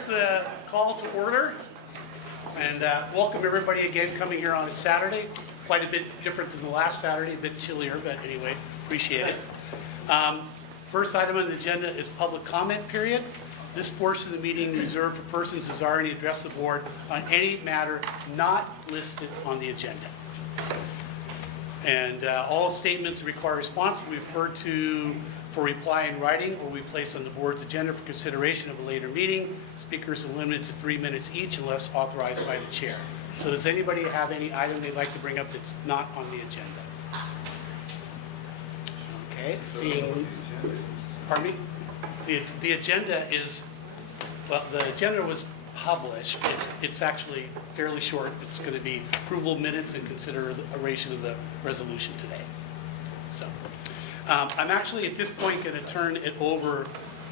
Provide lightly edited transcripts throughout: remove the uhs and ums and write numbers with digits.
There's the call to order. And welcome everybody again coming here on a Saturday. Quite a bit different than the last Saturday, a bit chillier, but anyway, appreciate it. First item on the agenda is public comment period. This portion of the meeting reserved for persons desiring to address the board on any matter not listed on the agenda. And all statements that require response will be referred to for reply in writing or we place on the board's agenda for consideration of a later meeting. Speakers are limited to 3 minutes each unless authorized by the chair. So does anybody have any item they'd like to bring up that's not on the agenda? Okay, seeing, pardon me? The agenda is, well, the agenda was published. It's actually fairly short. It's going to be approval of minutes and consideration of the resolution today. So I'm actually at this point going to turn it over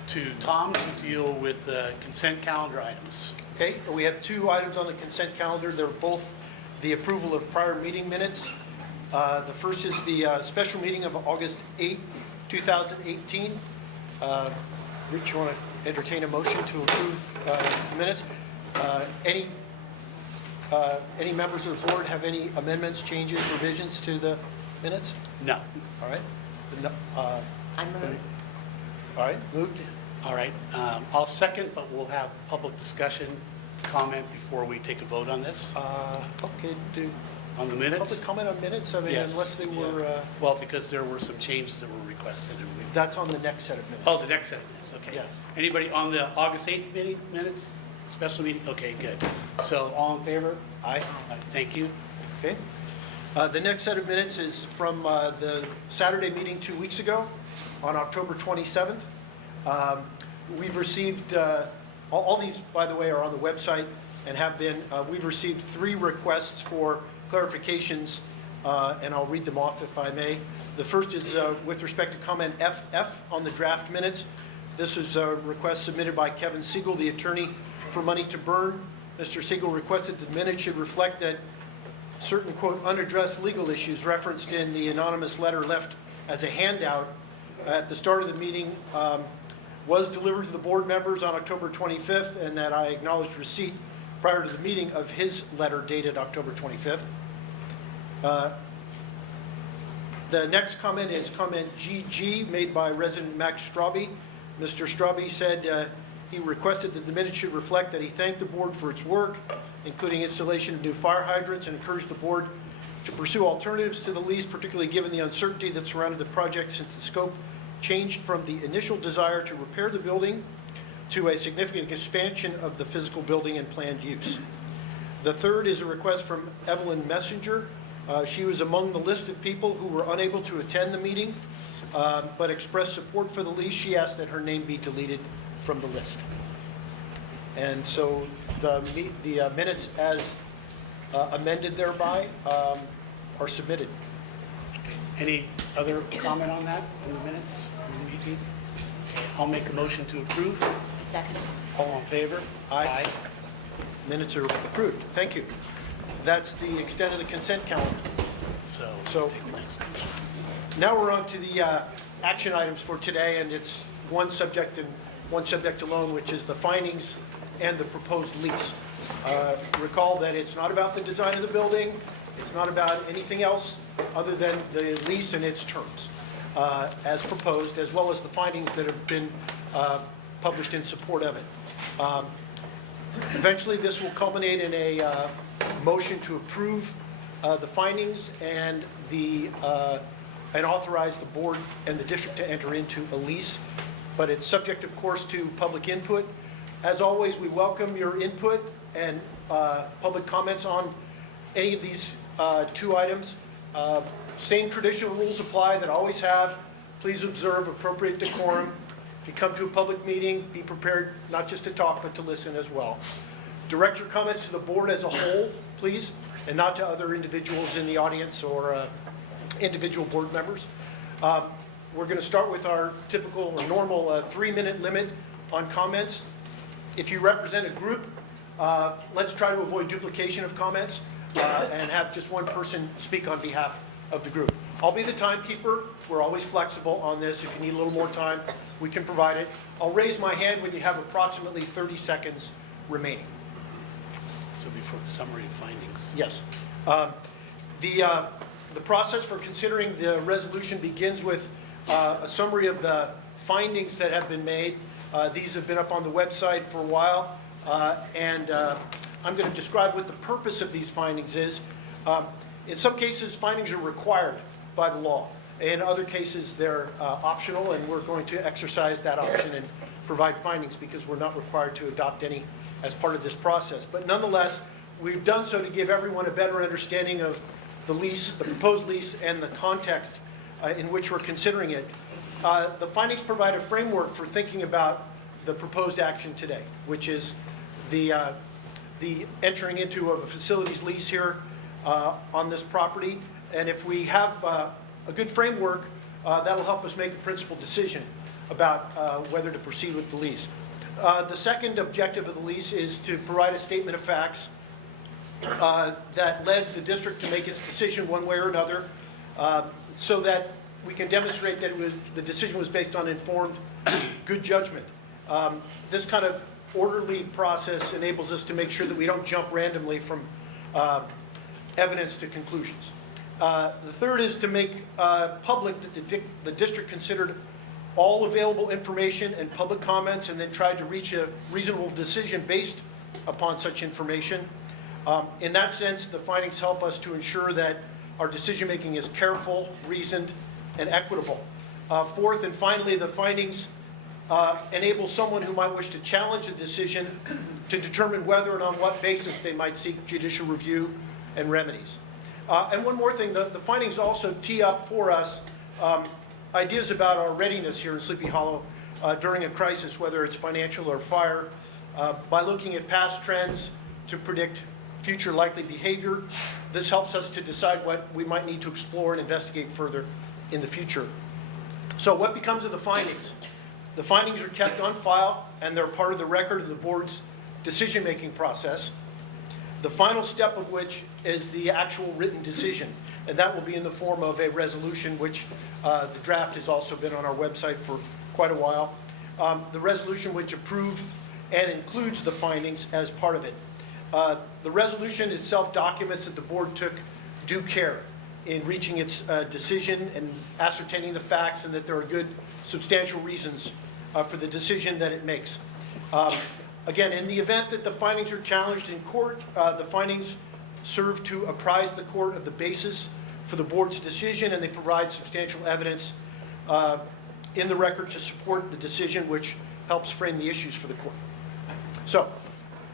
to Tom to deal with the consent calendar items. Okay, we have two items on the consent calendar. They're both the approval of prior meeting minutes. The first is the special meeting of August 8, 2018. Rich, you want to entertain a motion to approve the minutes? Any members of the board have any amendments, changes, revisions to the minutes? No. All right. No, I move. all right, moved. All right. I'll second, but we'll have public discussion, comment before we take a vote on this. Okay, do On the minutes? public comment on minutes? I mean, Yes. unless they were, Well, because there were some changes that were requested. And we, that's on the next set of minutes. oh, the next set of minutes, okay. Yes. Anybody on the August 8th meeting minutes? Special meeting? Okay, good. So all in favor? Aye. Thank you. Okay. The next set of minutes is from the Saturday meeting 2 weeks ago on October 27th. We've received, all these, by the way, are on the website and have been, we've received 3 requests for clarifications, and I'll read them off if I may. The first is with respect to comment FF on the draft minutes. This is a request submitted by Kevin Siegel, the attorney for Money to Burn. Mr. Siegel requested the minutes should reflect that certain, quote, unaddressed legal issues referenced in the anonymous letter left as a handout at the start of the meeting was delivered to the board members on October 25th, and that I acknowledged receipt prior to the meeting of his letter dated October 25th. The next comment is comment GG made by resident Max Straube. Mr. Straube said he requested that the minutes should reflect that he thanked the board for its work, including installation of new fire hydrants, and encouraged the board to pursue alternatives to the lease, particularly given the uncertainty that surrounded the project since the scope changed from the initial desire to repair the building to a significant expansion of the physical building and planned use. The third is a request from Evelyn Messenger. She was among the list of people who were unable to attend the meeting, but expressed support for the lease. She asked that her name be deleted from the list. And so the minutes as amended thereby are submitted. Any other comment on that, on the minutes from the meeting? I'll make a motion to approve. A second. All in favor? Aye. Minutes are approved. Thank you. That's the extent of the consent calendar. So take the next. Now we're on to the action items for today, and it's one subject and one subject alone, which is the findings and the proposed lease. Recall that it's not about the design of the building, it's not about anything else other than the lease and its terms as proposed, as well as the findings that have been published in support of it. Eventually, this will culminate in a motion to approve the findings and and authorize the board and the district to enter into a lease. But it's subject, of course, to public input. As always, we welcome your input and public comments on any of these 2 items. Same traditional rules apply that always have. Please observe appropriate decorum. If you come to a public meeting, be prepared not just to talk, but to listen as well. Direct your comments to the board as a whole, please, and not to other individuals in the audience or individual board members. We're going to start with our typical or normal 3-minute limit on comments. If you represent a group, let's try to avoid duplication of comments and have just one person speak on behalf of the group. I'll be the timekeeper. We're always flexible on this. If you need a little more time, we can provide it. I'll raise my hand when you have approximately 30 seconds remaining. So before the summary of findings. Yes. The process for considering the resolution begins with a summary of the findings that have been made. These have been up on the website for a while, and I'm going to describe what the purpose of these findings is. In some cases, findings are required by the law. In other cases, they're optional, and we're going to exercise that option and provide findings because we're not required to adopt any as part of this process. But nonetheless, we've done so to give everyone a better understanding of the lease, the proposed lease, and the context in which we're considering it. The findings provide a framework for thinking about the proposed action today, which is the entering into of a facilities lease here on this property. And if we have a good framework, that'll help us make a principled decision about whether to proceed with the lease. The second objective of the lease is to provide a statement of facts that led the district to make its decision one way or another, so that we can demonstrate that the decision was based on informed, good judgment. This kind of orderly process enables us to make sure that we don't jump randomly from evidence to conclusions. The third is to make public that the district considered all available information and public comments and then tried to reach a reasonable decision based upon such information. In that sense, the findings help us to ensure that our decision-making is careful, reasoned, and equitable. Fourth and finally, the findings enable someone who might wish to challenge the decision to determine whether and on what basis they might seek judicial review and remedies. And one more thing, the findings also tee up for us ideas about our readiness here in Sleepy Hollow during a crisis, whether it's financial or fire, by looking at past trends to predict future likely behavior. This helps us to decide what we might need to explore and investigate further in the future. So what becomes of the findings? The findings are kept on file, and they're part of the record of the board's decision-making process, the final step of which is the actual written decision, and that will be in the form of a resolution, which the draft has also been on our website for quite a while. The resolution which approves and includes the findings as part of it. The resolution itself documents that the board took due care in reaching its decision and ascertaining the facts, and that there are good substantial reasons for the decision that it makes. Again, in the event that the findings are challenged in court, the findings serve to apprise the court of the basis for the board's decision, and they provide substantial evidence in the record to support the decision, which helps frame the issues for the court. So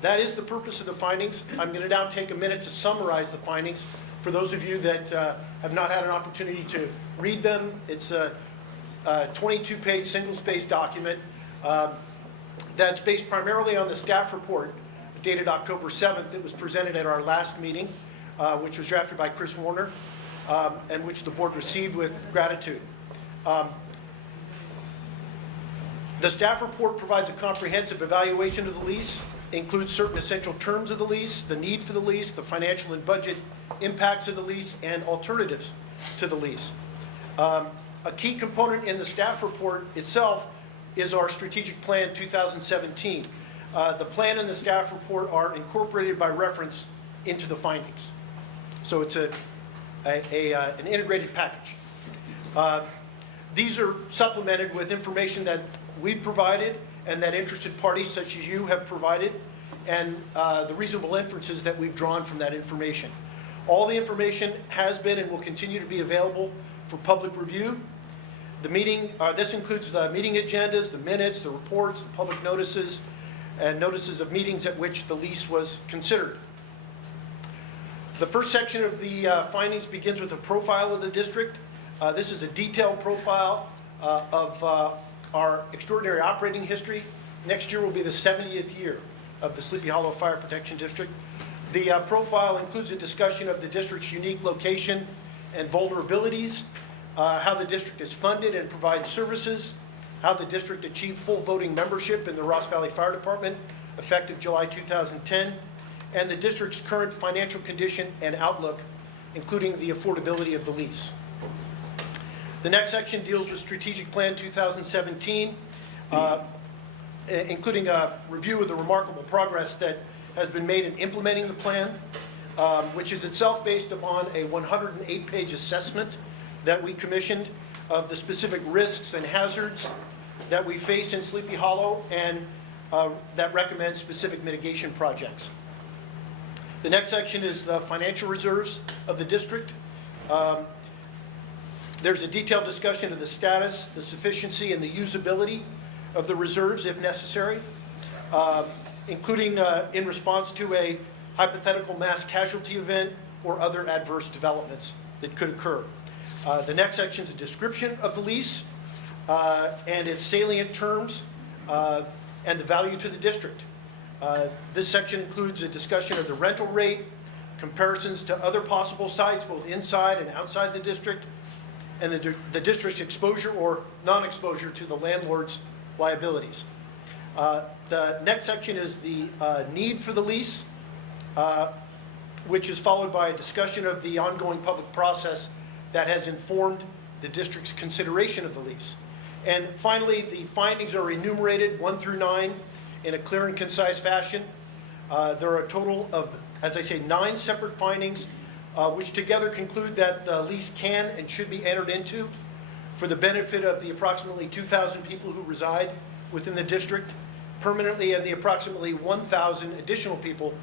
that is the purpose of the findings. I'm going to now take a minute to summarize the findings. For those of you that have not had an opportunity to read them, it's a 22-page single-spaced document that's based primarily on the staff report dated October 7th that was presented at our last meeting, which was drafted by Chris Warner, and which the board received with gratitude. The staff report provides a comprehensive evaluation of the lease, includes certain essential terms of the lease, the need for the lease, the financial and budget impacts of the lease, and alternatives to the lease. A key component in the staff report itself is our strategic plan 2017. The plan and the staff report are incorporated by reference into the findings. So it's an integrated package. These are supplemented with information that we've provided and that interested parties such as you have provided, and the reasonable inferences that we've drawn from that information. All the information has been and will continue to be available for public review. The meeting, this includes the meeting agendas, the minutes, the reports, the public notices, and notices of meetings at which the lease was considered. The first section of the findings begins with a profile of the district. This is a detailed profile of our extraordinary operating history. Next year will be the 70th year of the Sleepy Hollow Fire Protection District. The profile includes a discussion of the district's unique location and vulnerabilities, how the district is funded and provides services, how the district achieved full voting membership in the Ross Valley Fire Department effective July 2010, and the district's current financial condition and outlook, including the affordability of the lease. The next section deals with Strategic Plan 2017. including a review of the remarkable progress that has been made in implementing the plan, which is itself based upon a 108-page assessment that we commissioned of the specific risks and hazards that we face in Sleepy Hollow, and that recommends specific mitigation projects. The next section is the financial reserves of the district. There's a detailed discussion of the status, the sufficiency, and the usability of the reserves if necessary, including in response to a hypothetical mass casualty event or other adverse developments that could occur. The next section is a description of the lease and its salient terms and the value to the district. This section includes a discussion of the rental rate, comparisons to other possible sites both inside and outside the district, and the district's exposure or non-exposure to the landlord's liabilities. The next section is the need for the lease, which is followed by a discussion of the ongoing public process that has informed the district's consideration of the lease. And finally, the findings are enumerated 1 through 9 in a clear and concise fashion. There are a total of, as I say, 9 separate findings, which together conclude that the lease can and should be entered into for the benefit of the approximately 2,000 people who reside within the district permanently and the approximately 1,000 additional people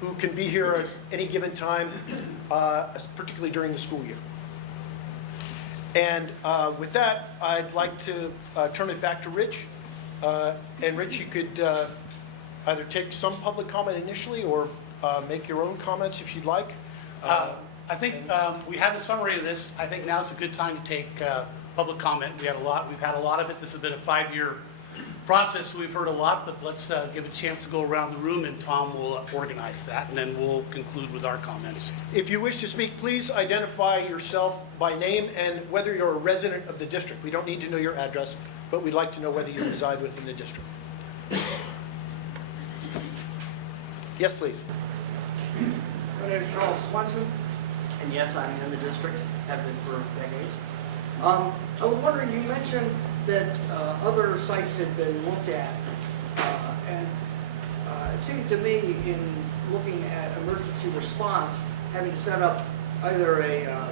who can be here at any given time, particularly during the school year. And with that, I'd like to turn it back to Rich. And Rich, you could either take some public comment initially or make your own comments if you'd like. I think we had a summary of this. I think now's a good time to take public comment. We've had a lot of it. This has been a 5-year process, so we've heard a lot, but let's give a chance to go around the room, and Tom will organize that, and then we'll conclude with our comments. If you wish to speak, please identify yourself by name and whether you're a resident of the district. We don't need to know your address, but we'd like to know whether you reside within the district. Yes, please. My name is Charles Swenson, and yes, I'm in the district, have been for decades. I was wondering, you mentioned that other sites had been looked at, and it seemed to me in looking at emergency response, having set up either a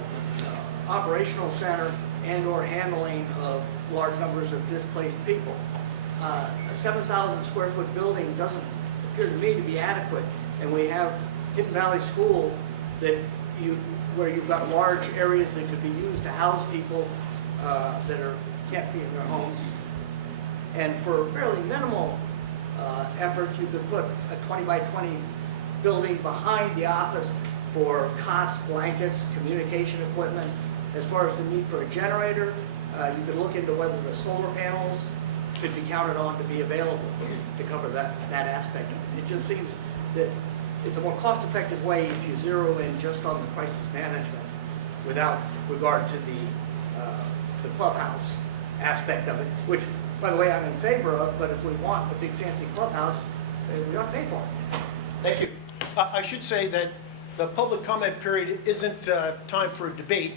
operational center and or handling of large numbers of displaced people. A 7,000 square foot building doesn't appear to me to be adequate, and we have Hidden Valley School where you've got large areas that could be used to house people that can't be in their homes. And for fairly minimal effort, you could put a 20 by 20 building behind the office for cots, blankets, communication equipment. As far as the need for a generator, you could look into whether the solar panels could be counted on to be available to cover that aspect of it. It just seems that it's a more cost-effective way if you zero in just on the crisis management without regard to the clubhouse aspect of it, which, by the way, I'm in favor of, but if we want a big fancy clubhouse, we ought to pay for it. Thank you. I should say that the public comment period isn't time for a debate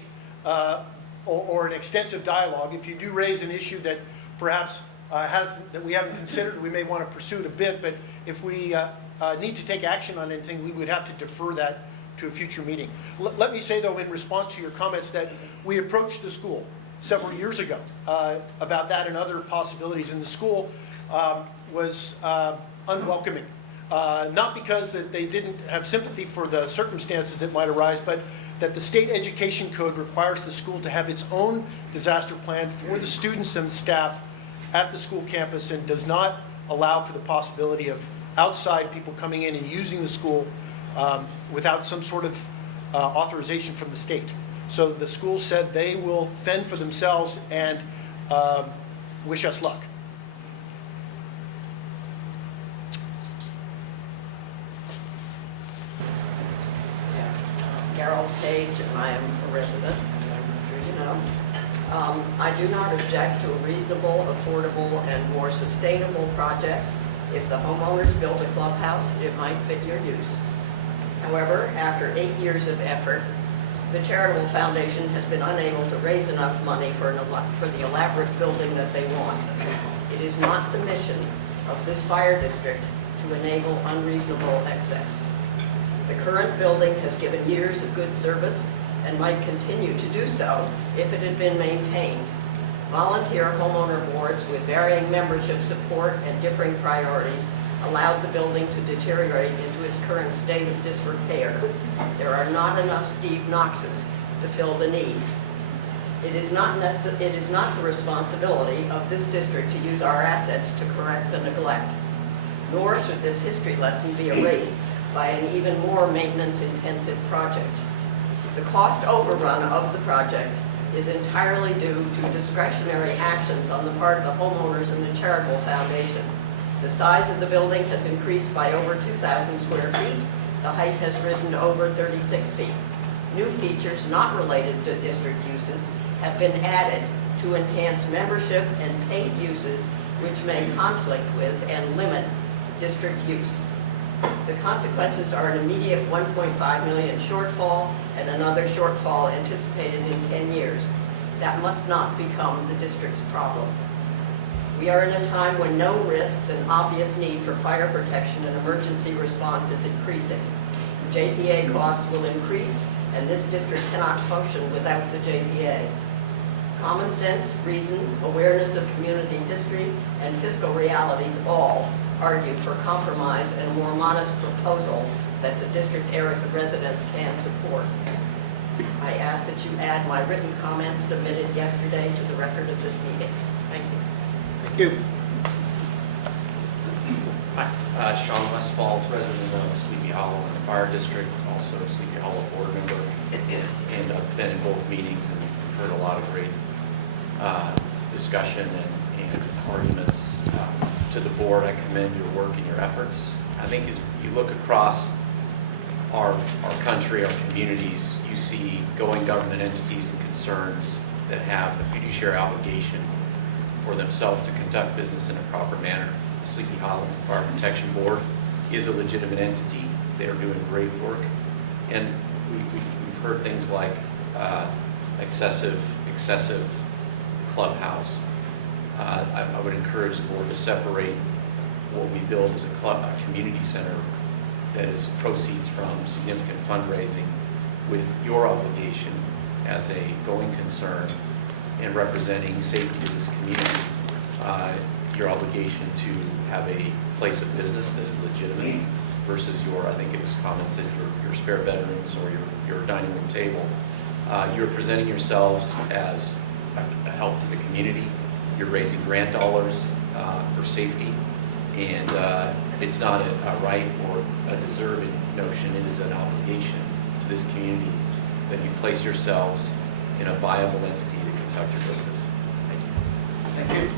or an extensive dialogue. If you do raise an issue that perhaps that we haven't considered, we may want to pursue it a bit, but if we need to take action on anything, we would have to defer that to a future meeting. Let me say, though, in response to your comments, that we approached the school several years ago about that and other possibilities, and the school was unwelcoming. Not because that they didn't have sympathy for the circumstances that might arise, but that the state education code requires the school to have its own disaster plan for the students and staff at the school campus, and does not allow for the possibility of outside people coming in and using the school without some sort of authorization from the state. So the school said they will fend for themselves and wish us luck. Carol Page, and I am a resident, as I'm sure you know. I do not object to a reasonable, affordable, and more sustainable project. If the homeowners build a clubhouse, it might fit your use. However, after 8 years of effort, the charitable foundation has been unable to raise enough money for the elaborate building that they want. It is not the mission of this fire district to enable unreasonable excess. The current building has given years of good service and might continue to do so if it had been maintained. Volunteer homeowner boards with varying membership support and differing priorities allowed the building to deteriorate into its current state of disrepair. There are not enough Steve Knoxes to fill the need. It is not the responsibility of this district to use our assets to correct the neglect, nor should this history lesson be erased by an even more maintenance-intensive project. The cost overrun of the project is entirely due to discretionary actions on the part of the homeowners and the charitable foundation. The size of the building has increased by over 2,000 square feet. The height has risen to over 36 feet. New features not related to district uses have been added to enhance membership and paid uses which may conflict with and limit district use. The consequences are an immediate 1.5 million shortfall and another shortfall anticipated in 10 years. That must not become the district's problem. We are in a time when known risks and obvious need for fire protection and emergency response is increasing. JPA costs will increase, and this district cannot function without the JPA. Common sense, reason, awareness of community history, and fiscal realities all argue for compromise and a more modest proposal that the district area residents can support. I ask that you add my written comments submitted yesterday to the record of this meeting. Thank you. Thank you. Hi, Sean Westfall, President of Sleepy Hollow and the Fire District, also a Sleepy Hollow board member, and I've been in both meetings and heard a lot of great discussion and arguments. To the board, I commend your work and your efforts. I think as you look across our country, our communities, you see going government entities and concerns that have the fiduciary obligation for themselves to conduct business in a proper manner. The Sleepy Hollow Fire Protection Board is a legitimate entity. They are doing great work. And we've heard things like excessive clubhouse. I would encourage the board to separate what we build as a community center that is proceeds from significant fundraising with your obligation as a going concern in representing safety to this community, your obligation to have a place of business that is legitimate versus your, I think it was commented, your spare bedrooms or your dining room table. You're presenting yourselves as a help to the community. You're raising grant dollars for safety, and it's not a right or a deserving notion. It is an obligation to this community that you place yourselves in a viable entity to conduct your business. Thank you. Thank you.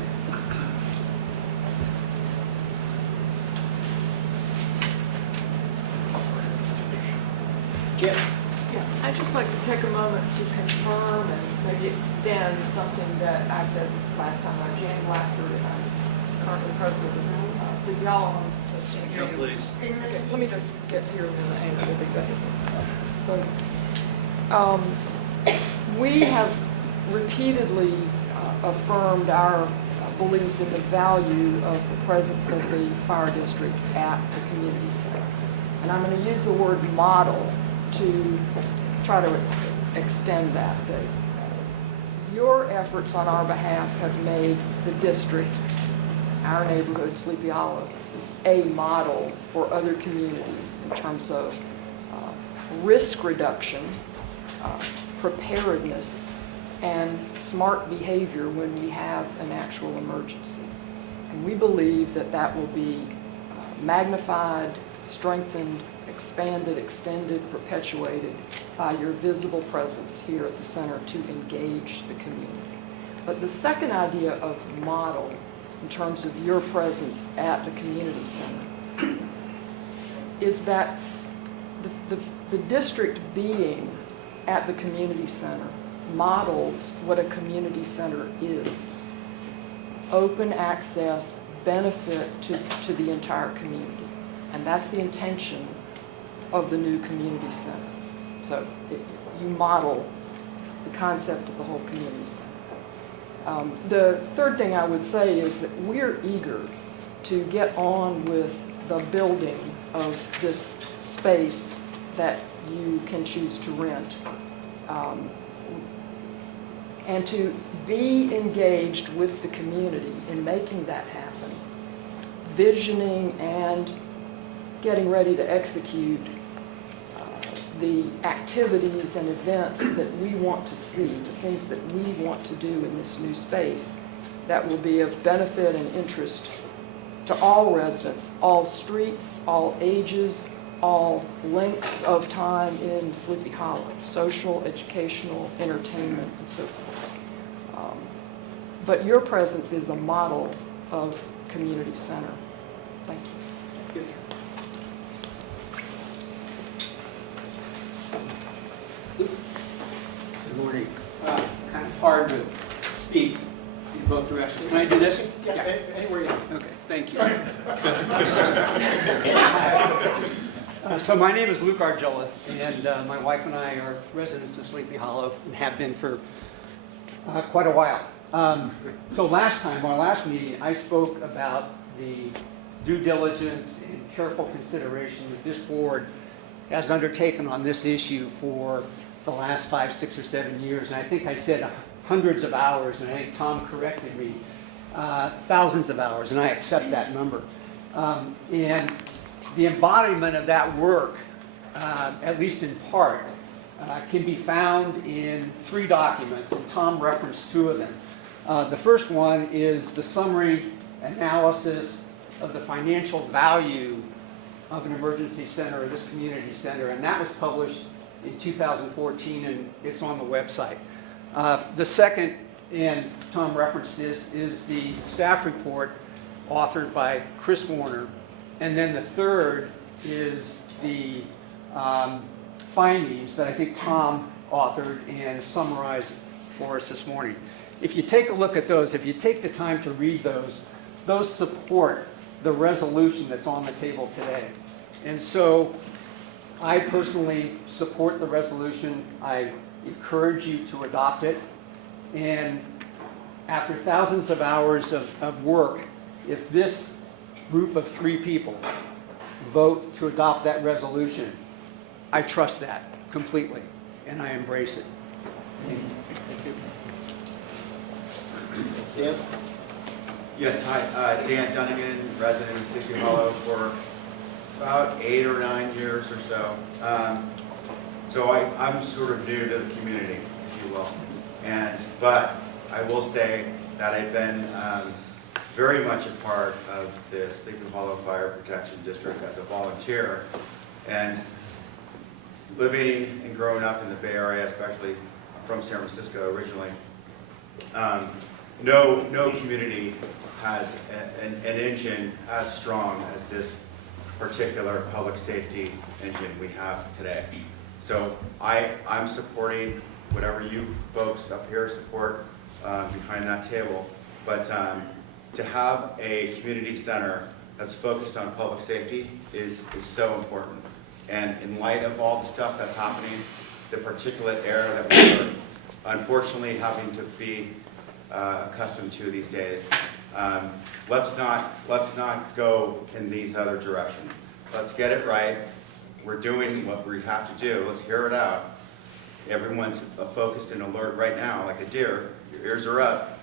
Jim? Yeah, I'd just like to take a moment to confirm and maybe extend something that I said last time. I'm Jane Blackford, and I'm currently president of the Sleepy Hollow Homes Association. Please. Okay, let me just get here and then the angle will be better. So, we have repeatedly affirmed our belief in the value of the presence of the fire district at the community center. And I'm going to use the word model to try to extend that. Your efforts on our behalf have made the district, our neighborhood, Sleepy Hollow, a model for other communities in terms of risk reduction, preparedness, and smart behavior when we have an actual emergency. And we believe that that will be magnified, strengthened, expanded, extended, perpetuated by your visible presence here at the center to engage the community. But the second idea of model in terms of your presence at the community center is that the district being at the community center models what a community center is. Open access, benefit to the entire community. And that's the intention of the new community center. So you model the concept of the whole community center. The third thing I would say is that we're eager to get on with the building of this space that you can choose to rent. And to be engaged with the community in making that happen, visioning and getting ready to execute the activities and events that we want to see, the things that we want to do in this new space that will be of benefit and interest to all residents, all streets, all ages, all lengths of time in Sleepy Hollow, social, educational, entertainment, and so forth. But your presence is a model of community center. Thank you. Good morning. Kind of hard to speak in both directions. Can I do this? Yeah, anywhere you want. Okay, thank you. So my name is Luke Argilla, and my wife and I are residents of Sleepy Hollow and have been for quite a while. So last time, our last meeting, I spoke about the due diligence and careful consideration that this board has undertaken on this issue for the last 5, 6, or 7 years. And I think I said hundreds of hours, and I think Tom corrected me, thousands of hours, and I accept that number. And the embodiment of that work, at least in part, can be found in 3 documents, and Tom referenced 2 of them. The first one is the summary analysis of the financial value of an emergency center or this community center, and that was published in 2014, and it's on the website. The second, and Tom referenced this, is the staff report authored by Chris Warner, and then the third is the findings that I think Tom authored and summarized for us this morning. If you take a look at those, if you take the time to read those support the resolution that's on the table today. And so I personally support the resolution. I encourage you to adopt it. And after thousands of hours of work, if this group of 3 people vote to adopt that resolution, I trust that completely, and I embrace it. Thank you. Dan? Yes, hi, Dan Dunnigan, resident of Sleepy Hollow for about 8 or 9 years or so. So I'm sort of new to the community, if you will. But I will say that I've been very much a part of the Sleepy Hollow Fire Protection District as a volunteer. And living and growing up in the Bay Area, especially from San Francisco originally, no community has an engine as strong as this particular public safety engine we have today. So I'm supporting whatever you folks up here support behind that table. But to have a community center that's focused on public safety is so important. And in light of all the stuff that's happening, the particulate air that we're unfortunately having to be accustomed to these days, let's not go in these other directions. Let's get it right. We're doing what we have to do. Let's hear it out. Everyone's focused and alert right now, like a deer. Your ears are up.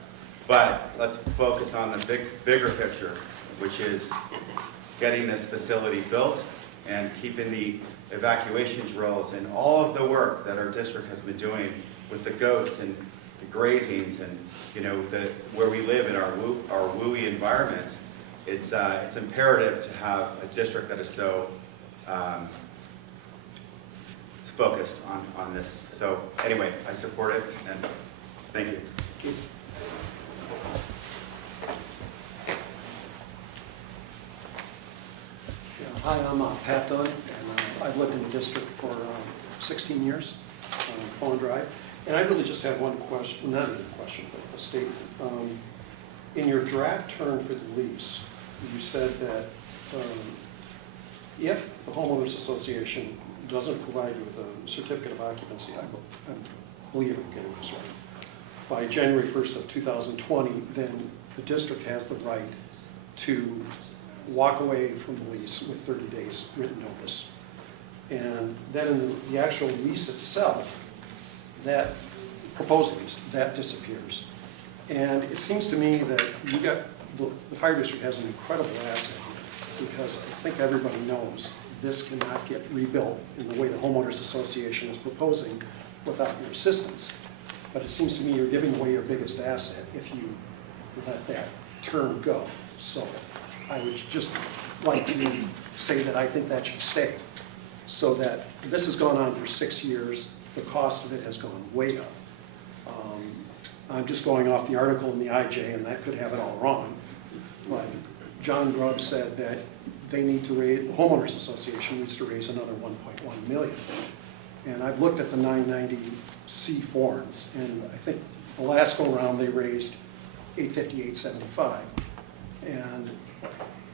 But let's focus on the bigger picture, which is getting this facility built and keeping the evacuation drills and all of the work that our district has been doing with the goats and the grazings and where we live in our WUI environments. It's imperative to have a district that is so focused on this. So anyway, I support it, and thank you. Hi, I'm Pat Dunn, and I've lived in the district for 16 years on Fawn Drive. And I really just have one question, not even a question, but a statement. In your draft term for the lease, you said that if the homeowners association doesn't provide you with a certificate of occupancy, I believe I'm getting this right, by January 1st of 2020, then the district has the right to walk away from the lease with 30 days written notice. And then in the actual lease itself, that proposed lease, that disappears. And it seems to me that you got, the fire district has an incredible asset here, because I think everybody knows this cannot get rebuilt in the way the homeowners association is proposing without your assistance. But it seems to me you're giving away your biggest asset if you let that term go. So I would just like to say that I think that should stay. So that this has gone on for 6 years, the cost of it has gone way up. I'm just going off the article in the IJ, and that could have it all wrong. But John Grubb said that they need to raise, the homeowners association needs to raise another 1.1 million. And I've looked at the 990C forms, and I think the last go round they raised 850, 875. And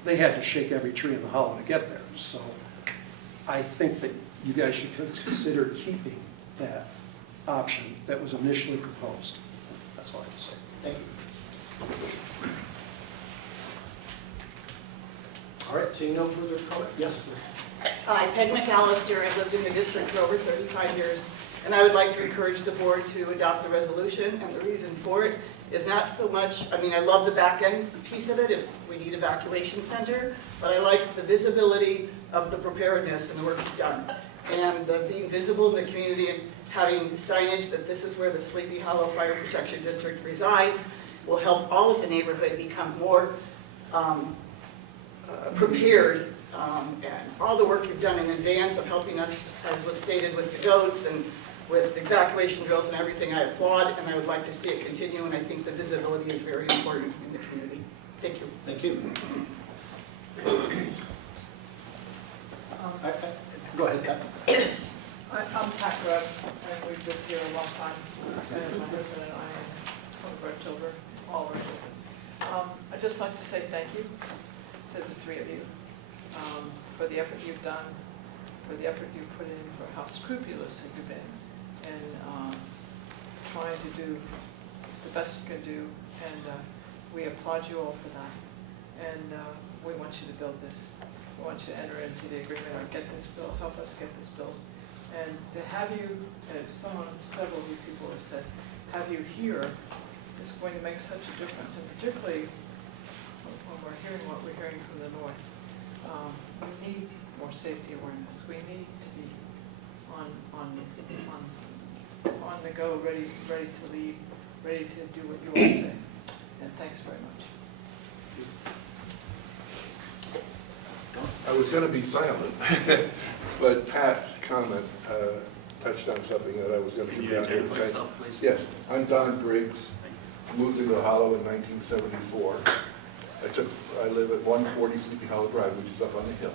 they had to shake every tree in the hollow to get there. So I think that you guys should consider keeping that option that was initially proposed. That's all I have to say. Thank you. All right, seeing no further comment? Yes, please. Hi, Peg McAllister. I've lived in the district for over 35 years, and I would like to encourage the board to adopt the resolution. And the reason for it is not so much, I mean, I love the back end piece of it if we need evacuation center, but I like the visibility of the preparedness and the work you've done. And being visible in the community and having signage that this is where the Sleepy Hollow Fire Protection District resides will help all of the neighborhood become more prepared. And all the work you've done in advance of helping us, as was stated, with the goats and with evacuation drills and everything, I applaud, and I would like to see it continue, and I think the visibility is very important in the community. Thank you. Thank you. Go ahead, Pat. I'm Pat Grubb, and we've lived here a long time. And my husband and I, and some of our children, all our children. I'd just like to say thank you to the three of you for the effort you've done, for the effort you've put in, for how scrupulous you've been in trying to do the best you can do. And we applaud you all for that. And we want you to build this. We want you to enter into the agreement or get this built, help us get this built. And to have you, as several of you people have said, have you here is going to make such a difference, and particularly when we're hearing what we're hearing from the north. We need more safety awareness. We need to be on the go, ready to lead, ready to do what you all say. And thanks very much. I was going to be silent, but Pat's comment touched on something that I was going to come down here and say. Yes, I'm Don Briggs. Moved into Hollow in 1974. I live at 140 Sleepy Hollow Drive, which is up on the hill.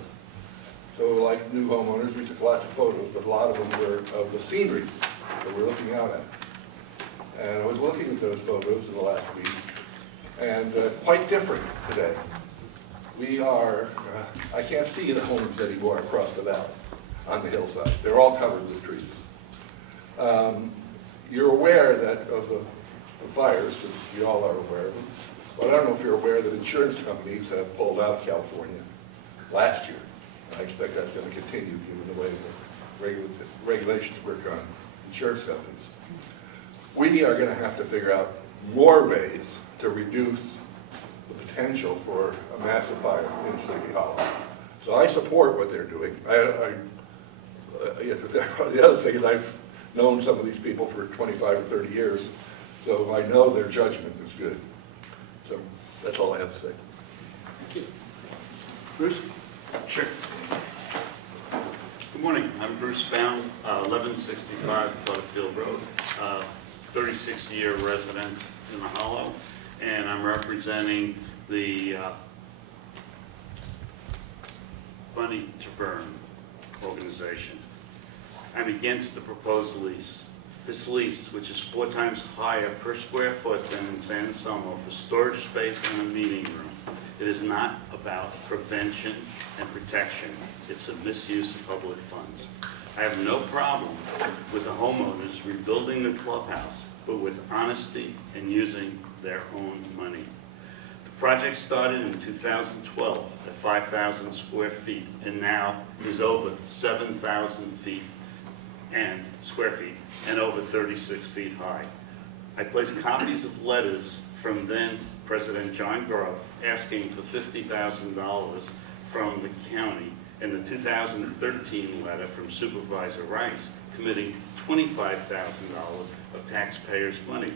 So like new homeowners, we took lots of photos, but a lot of them were of the scenery that we're looking out at. And I was looking at those photos in the last week, and quite different today. We are, I can't see the homes anymore across the valley on the hillside. They're all covered with trees. You're aware that of the fires, because you all are aware of them, but I don't know if you're aware that insurance companies have pulled out of California last year. I expect that's going to continue given the way the regulations work on insurance companies. We are going to have to figure out more ways to reduce the potential for a massive fire in Sleepy Hollow. So I support what they're doing. The other thing is I've known some of these people for 25 or 30 years, so I know their judgment is good. So that's all I have to say. Thank you. Bruce? Sure. Good morning. I'm Bruce Bound, 1165 Butterfield Road, 36-year resident in the Hollow, and I'm representing the Bunny to Burn organization. I'm against the proposed lease. This lease, which is 4 times higher per square foot than in San Anselmo for storage space and a meeting room. It is not about prevention and protection. It's a misuse of public funds. I have no problem with the homeowners rebuilding the clubhouse, but with honesty and using their own money. The Project started in 2012 at 5,000 square feet and now is over 7,000 feet and square feet and over 36 feet high. I placed copies of letters from then President John Grove asking for $50,000 from the county, and the 2013 letter from Supervisor Rice committing $25,000 of taxpayers' money.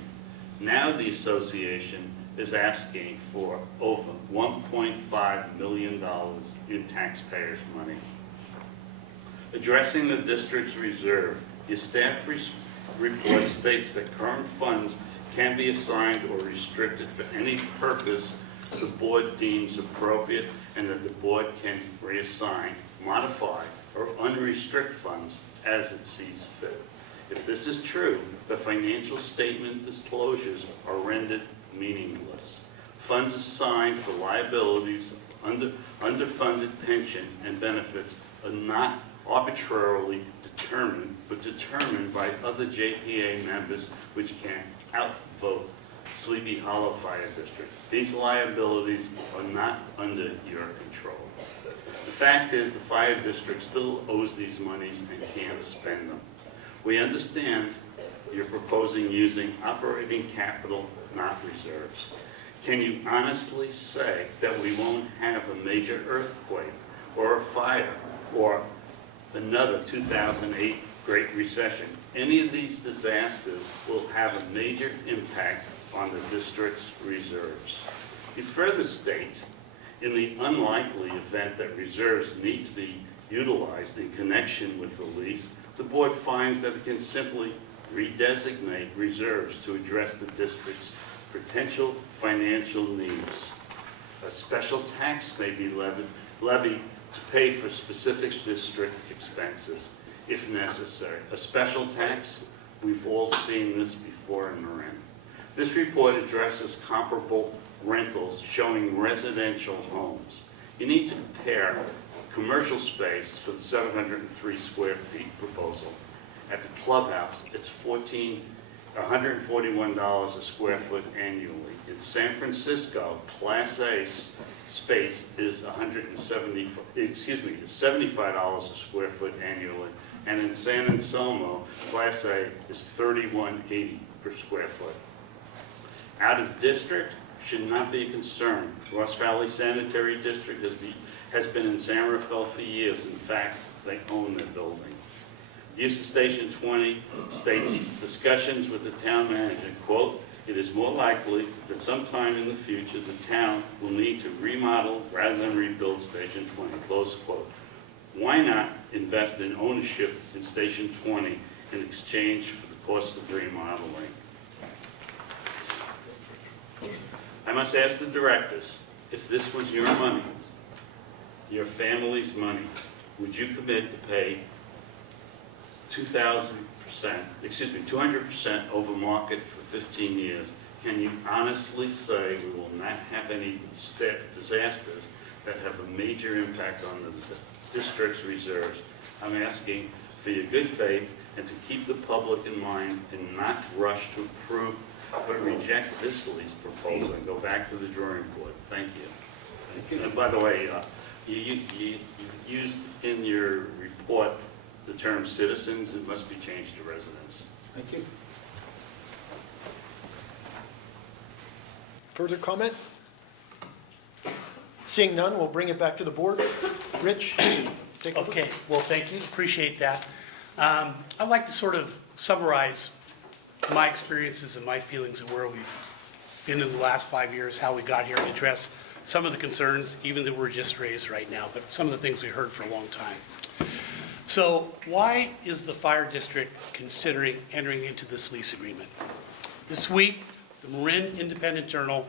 Now the association is asking for over $1.5 million in taxpayers' money. Addressing the district's reserve, the staff report states that current funds can be assigned or restricted for any purpose the board deems appropriate, and that the board can reassign, modify, or unrestrict funds as it sees fit. If this is true, the financial statement disclosures are rendered meaningless. Funds assigned for liabilities, underfunded pension and benefits are not arbitrarily determined, but determined by other JPA members which can outvote Sleepy Hollow Fire District. These liabilities are not under your control. The fact is the fire district still owes these monies and can't spend them. We understand you're proposing using operating capital, not reserves. Can you honestly say that we won't have a major earthquake or a fire or another 2008 Great Recession? Any of these disasters will have a major impact on the district's reserves. You further state, in the unlikely event that reserves need to be utilized in connection with the lease, the board finds that it can simply redesignate reserves to address the district's potential financial needs. A special tax may be levied to pay for specific district expenses, if necessary. A special tax, we've all seen this before in Marin. This report addresses comparable rentals showing residential homes. You need to compare commercial space for the 703 square feet proposal. At the clubhouse, it's $141 a square foot annually. In San Francisco, Class A space is $75 a square foot annually, and in San Anselmo, Class A is $31.80 per square foot. Out of district should not be a concern. Ross Valley Sanitary District has been in San Rafael for years. In fact, they own the building. Use of Station 20 states discussions with the town manager, quote, "It is more likely that sometime in the future the town will need to remodel rather than rebuild Station 20, close quote. Why not invest in ownership in Station 20 in exchange for the cost of remodeling? I must ask the directors, if this was your money, your family's money, would you commit to pay 200% over market for 15 years? Can you honestly say we will not have any disasters that have a major impact on the district's reserves? I'm asking for your good faith and to keep the public in mind and not rush to approve but reject this lease proposal and go back to the drawing board. Thank you. And by the way, you used in your report the term citizens. It must be changed to residents. Thank you. Further comment? Seeing none, we'll bring it back to the board. Rich, take a look. Okay, well, thank you, appreciate that. I'd like to sort of summarize my experiences and my feelings of where we've been in the last 5 years, how we got here, and address some of the concerns, even that were just raised right now, but some of the things we heard for a long time. So why is the fire district considering entering into this lease agreement? This week, the Marin Independent Journal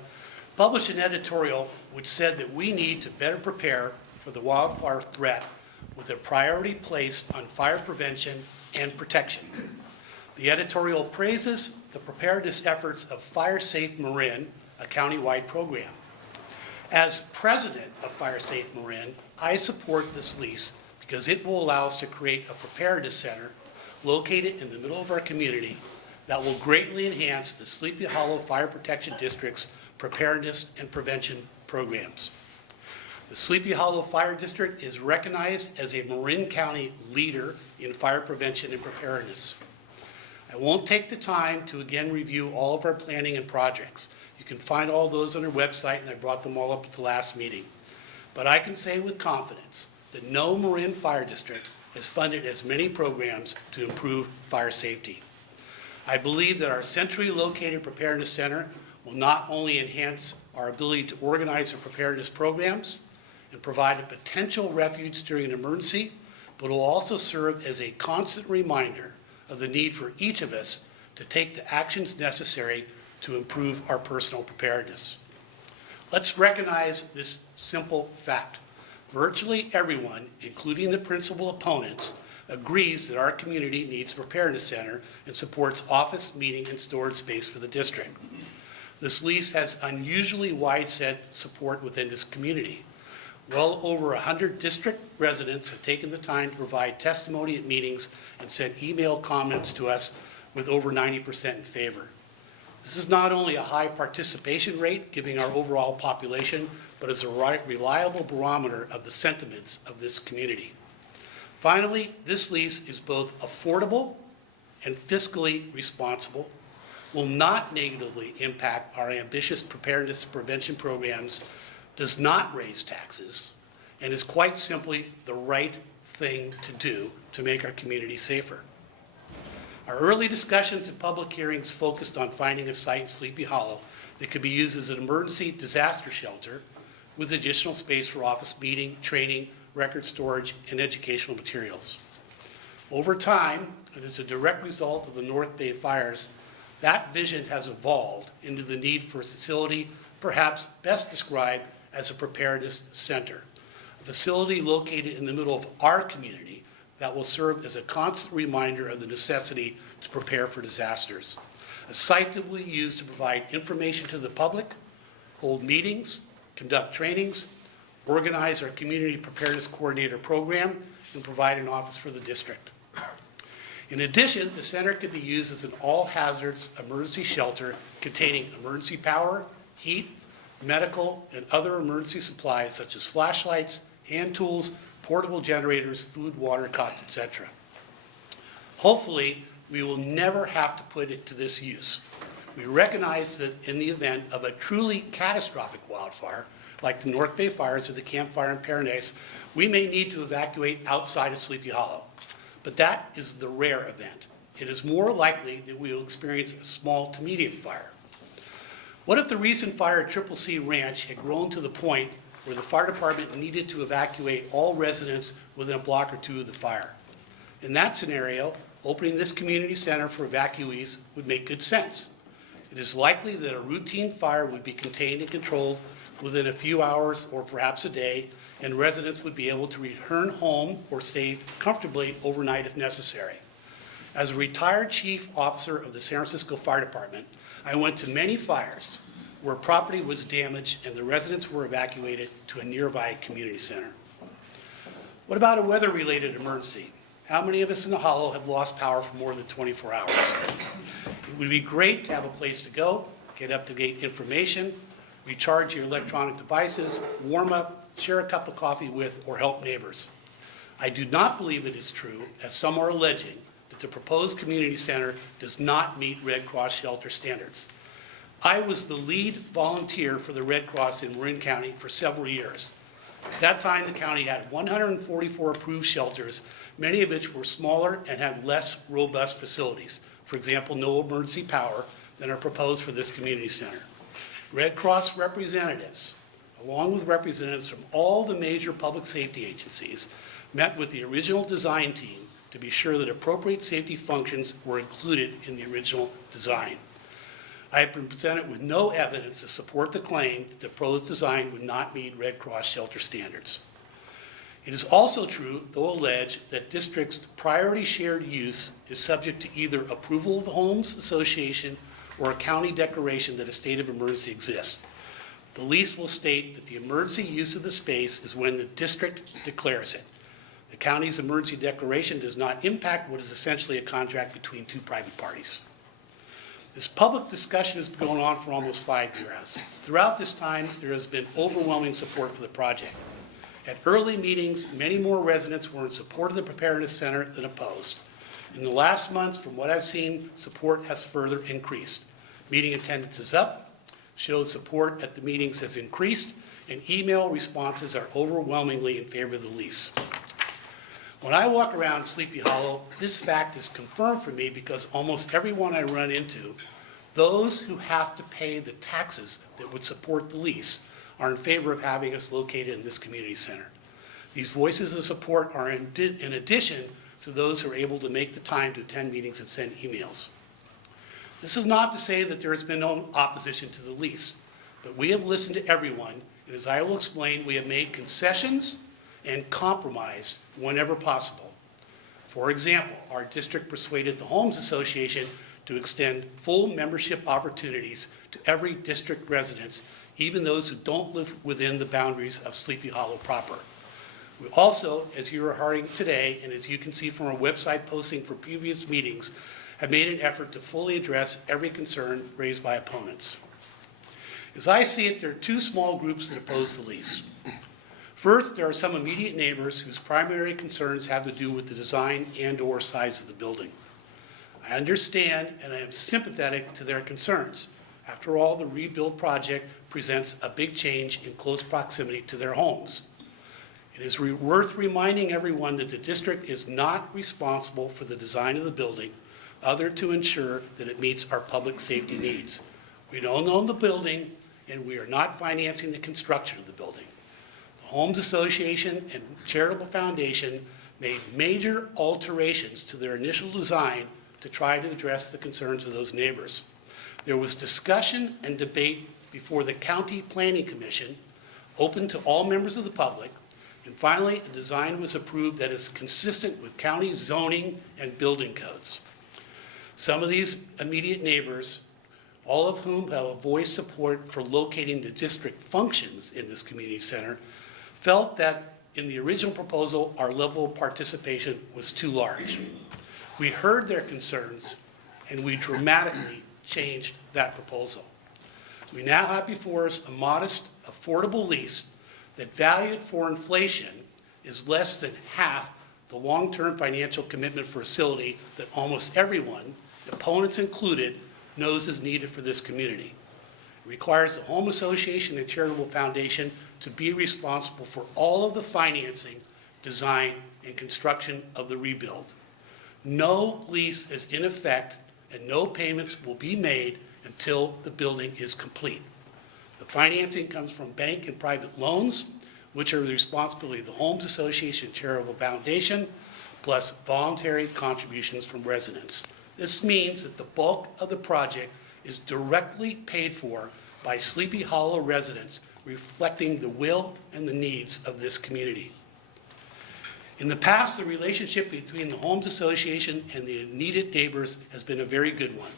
published an editorial which said that we need to better prepare for the wildfire threat with a priority placed on fire prevention and protection. The editorial praises the preparedness efforts of Fire Safe Marin, a county-wide program. As president of Fire Safe Marin, I support this lease because it will allow us to create a preparedness center located in the middle of our community that will greatly enhance the Sleepy Hollow Fire Protection District's preparedness and prevention programs. The Sleepy Hollow Fire District is recognized as a Marin County leader in fire prevention and preparedness. I won't take the time to again review all of our planning and projects. You can find all those on our website, and I brought them all up at the last meeting. But I can say with confidence that no Marin Fire District has funded as many programs to improve fire safety. I believe that our centrally located preparedness center will not only enhance our ability to organize our preparedness programs and provide a potential refuge during an emergency, but will also serve as a constant reminder of the need for each of us to take the actions necessary to improve our personal preparedness. Let's recognize this simple fact. Virtually everyone, including the principal opponents, agrees that our community needs a preparedness center and supports office, meeting, and storage space for the district. This lease has unusually widespread support within this community. Well over 100 district residents have taken the time to provide testimony at meetings and sent email comments to us with over 90% in favor. This is not only a high participation rate, given our overall population, but is a reliable barometer of the sentiments of this community. Finally, this lease is both affordable and fiscally responsible, will not negatively impact our ambitious preparedness and prevention programs, does not raise taxes, and is quite simply the right thing to do to make our community safer. Our early discussions and public hearings focused on finding a site in Sleepy Hollow that could be used as an emergency disaster shelter with additional space for office meeting, training, record storage, and educational materials. Over time, and as a direct result of the North Bay fires, that vision has evolved into the need for a facility perhaps best described as a preparedness center, a facility located in the middle of our community that will serve as a constant reminder of the necessity to prepare for disasters, a site that will be used to provide information to the public, hold meetings, conduct trainings, organize our community preparedness coordinator program, and provide an office for the district. In addition, the center could be used as an all-hazards emergency shelter containing emergency power, heat, medical, and other emergency supplies such as flashlights, hand tools, portable generators, food, water, cots, etc. Hopefully, we will never have to put it to this use. We recognize that in the event of a truly catastrophic wildfire, like the North Bay fires or the Camp Fire in Paradise, we may need to evacuate outside of Sleepy Hollow. But that is the rare event. It is more likely that we will experience a small to medium fire. What if the recent fire at Triple C Ranch had grown to the point where the fire department needed to evacuate all residents within a block or two of the fire? In that scenario, opening this community center for evacuees would make good sense. It is likely that a routine fire would be contained and controlled within a few hours or perhaps a day, and residents would be able to return home or stay comfortably overnight if necessary. As a retired chief officer of the San Francisco Fire Department, I went to many fires where property was damaged and the residents were evacuated to a nearby community center. What about a weather-related emergency? How many of us in the Hollow have lost power for more than 24 hours? It would be great to have a place to go, get up-to-date information, recharge your electronic devices, warm up, share a cup of coffee with, or help neighbors. I do not believe it is true, as some are alleging, that the proposed community center does not meet Red Cross shelter standards. I was the lead volunteer for the Red Cross in Marin County for several years. At that time, the county had 144 approved shelters, many of which were smaller and had less robust facilities. For example, no emergency power than are proposed for this community center. Red Cross representatives, along with representatives from all the major public safety agencies, met with the original design team to be sure that appropriate safety functions were included in the original design. I have been presented with no evidence to support the claim that the proposed design would not meet Red Cross shelter standards. It is also true, though alleged, that district's priority shared use is subject to either approval of the Homes Association or a county declaration that a state of emergency exists. The lease will state that the emergency use of the space is when the district declares it. The county's emergency declaration does not impact what is essentially a contract between two private parties. This public discussion has been going on for almost 5 years. Throughout this time, there has been overwhelming support for the project. At early meetings, many more residents were in support of the Preparedness Center than opposed. In the last months, from what I've seen, support has further increased. Meeting attendance is up, shows support at the meetings has increased, and email responses are overwhelmingly in favor of the lease. When I walk around Sleepy Hollow, this fact is confirmed for me because almost everyone I run into, those who have to pay the taxes that would support the lease, are in favor of having us located in this community center. These voices of support are in addition to those who are able to make the time to attend meetings and send emails. This is not to say that there has been no opposition to the lease, but we have listened to everyone, and as I will explain, we have made concessions and compromise whenever possible. For example, our district persuaded the Homes Association to extend full membership opportunities to every district residents, even those who don't live within the boundaries of Sleepy Hollow proper. We also, as you are hearing today, and as you can see from our website posting for previous meetings, have made an effort to fully address every concern raised by opponents. As I see it, there are two small groups that oppose the lease. First, there are some immediate neighbors whose primary concerns have to do with the design and/or size of the building. I understand and I am sympathetic to their concerns. After all, the rebuild project presents a big change in close proximity to their homes. It is worth reminding everyone that the district is not responsible for the design of the building, other to ensure that it meets our public safety needs. We don't own the building, and we are not financing the construction of the building. The Homes Association and Charitable Foundation made major alterations to their initial design to try to address the concerns of those neighbors. There was discussion and debate before the County Planning Commission, open to all members of the public, and finally, a design was approved that is consistent with county zoning and building codes. Some of these immediate neighbors, all of whom have voiced support for locating the district functions in this community center, felt that in the original proposal, our level of participation was too large. We heard their concerns, and we dramatically changed that proposal. We now have before us a modest, affordable lease that, valued for inflation, is less than half the long-term financial commitment for a facility that almost everyone, opponents included, knows is needed for this community. It requires the Home Association and Charitable Foundation to be responsible for all of the financing, design, and construction of the rebuild. No lease is in effect, and no payments will be made until the building is complete. The financing comes from bank and private loans, which are the responsibility of the Homes Association Charitable Foundation, plus voluntary contributions from residents. This means that the bulk of the project is directly paid for by Sleepy Hollow residents, reflecting the will and the needs of this community. In the past, the relationship between the Homes Association and the needed neighbors has been a very good one.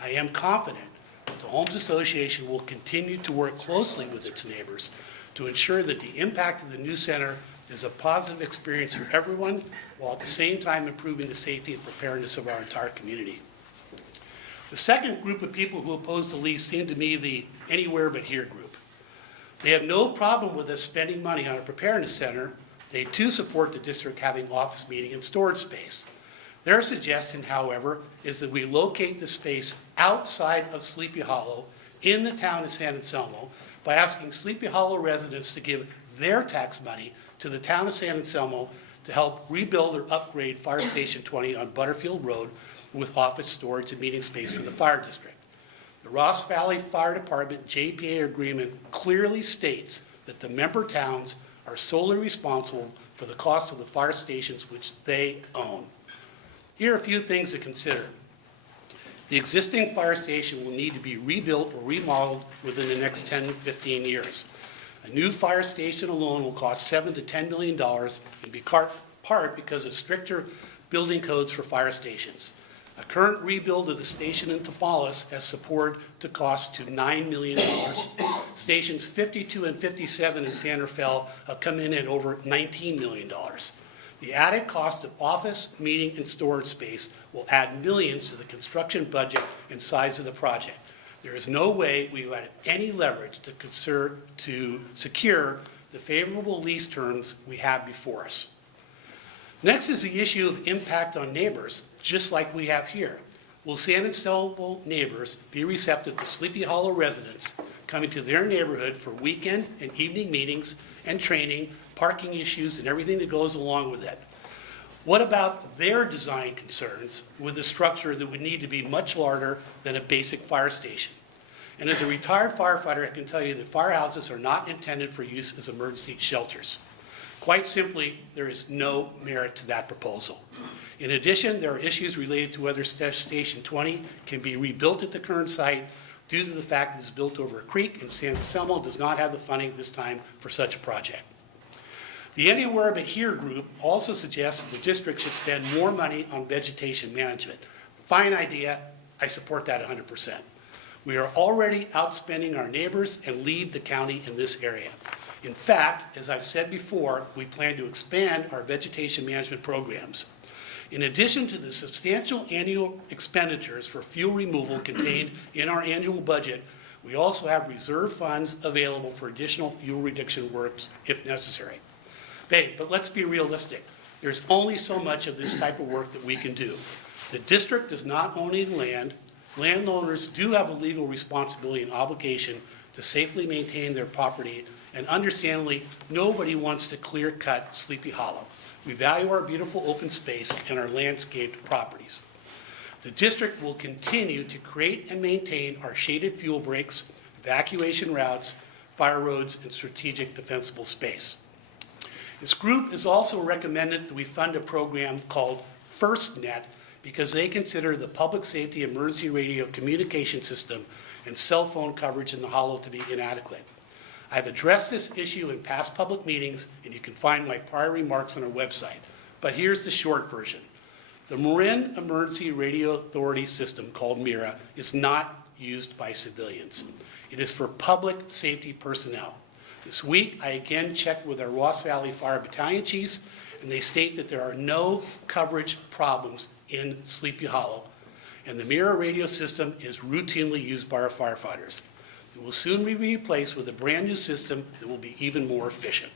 I am confident that the Homes Association will continue to work closely with its neighbors to ensure that the impact of the new center is a positive experience for everyone, while at the same time improving the safety and preparedness of our entire community. The second group of people who oppose the lease seem to me the anywhere but here group. They have no problem with us spending money on a preparedness center. They too support the district having office, meeting, and storage space. Their suggestion, however, is that we locate the space outside of Sleepy Hollow in the town of San Anselmo by asking Sleepy Hollow residents to give their tax money to the town of San Anselmo to help rebuild or upgrade Fire Station 20 on Butterfield Road with office, storage, and meeting space for the fire district. The Ross Valley Fire Department JPA agreement clearly states that the member towns are solely responsible for the cost of the fire stations which they own. Here are a few things to consider. The existing fire station will need to be rebuilt or remodeled within the next 10 to 15 years. A new fire station alone will cost $7 to $10 million, in part because of stricter building codes for fire stations. A current rebuild of the station in Tamaulipas has support to cost to $9 million. Stations 52 and 57 in San Rafael have come in at over $19 million. The added cost of office, meeting, and storage space will add millions to the construction budget and size of the project. There is no way we have any leverage to secure the favorable lease terms we have before us. Next is the issue of impact on neighbors, just like we have here. Will San Anselmo neighbors be receptive to Sleepy Hollow residents coming to their neighborhood for weekend and evening meetings and training, parking issues, and everything that goes along with it? What about their design concerns with a structure that would need to be much larger than a basic fire station? And as a retired firefighter, I can tell you that firehouses are not intended for use as emergency shelters. Quite simply, there is no merit to that proposal. In addition, there are issues related to whether Station 20 can be rebuilt at the current site due to the fact that it's built over a creek and San Anselmo does not have the funding this time for such a project. The Anywhere But Here group also suggests the district should spend more money on vegetation management. Fine idea, I support that 100%. We are already outspending our neighbors and lead the county in this area. In fact, as I've said before, we plan to expand our vegetation management programs. In addition to the substantial annual expenditures for fuel removal contained in our annual budget, we also have reserve funds available for additional fuel reduction works if necessary. But let's be realistic. There's only so much of this type of work that we can do. The district does not own any land. Landowners do have a legal responsibility and obligation to safely maintain their property, and understandably, nobody wants to clear cut Sleepy Hollow. We value our beautiful open space and our landscaped properties. The district will continue to create and maintain our shaded fuel breaks, evacuation routes, fire roads, and strategic defensible space. This group has also recommended that we fund a program called FirstNet because they consider the public safety emergency radio communication system and cell phone coverage in the Hollow to be inadequate. I've addressed this issue in past public meetings, and you can find my prior remarks on our website. But here's the short version. The Marin Emergency Radio Authority system, called MIRA, is not used by civilians. It is for public safety personnel. This week, I again checked with our Ross Valley Fire Battalion chiefs, and they state that there are no coverage problems in Sleepy Hollow, and the MIRA radio system is routinely used by our firefighters. It will soon be replaced with a brand new system that will be even more efficient.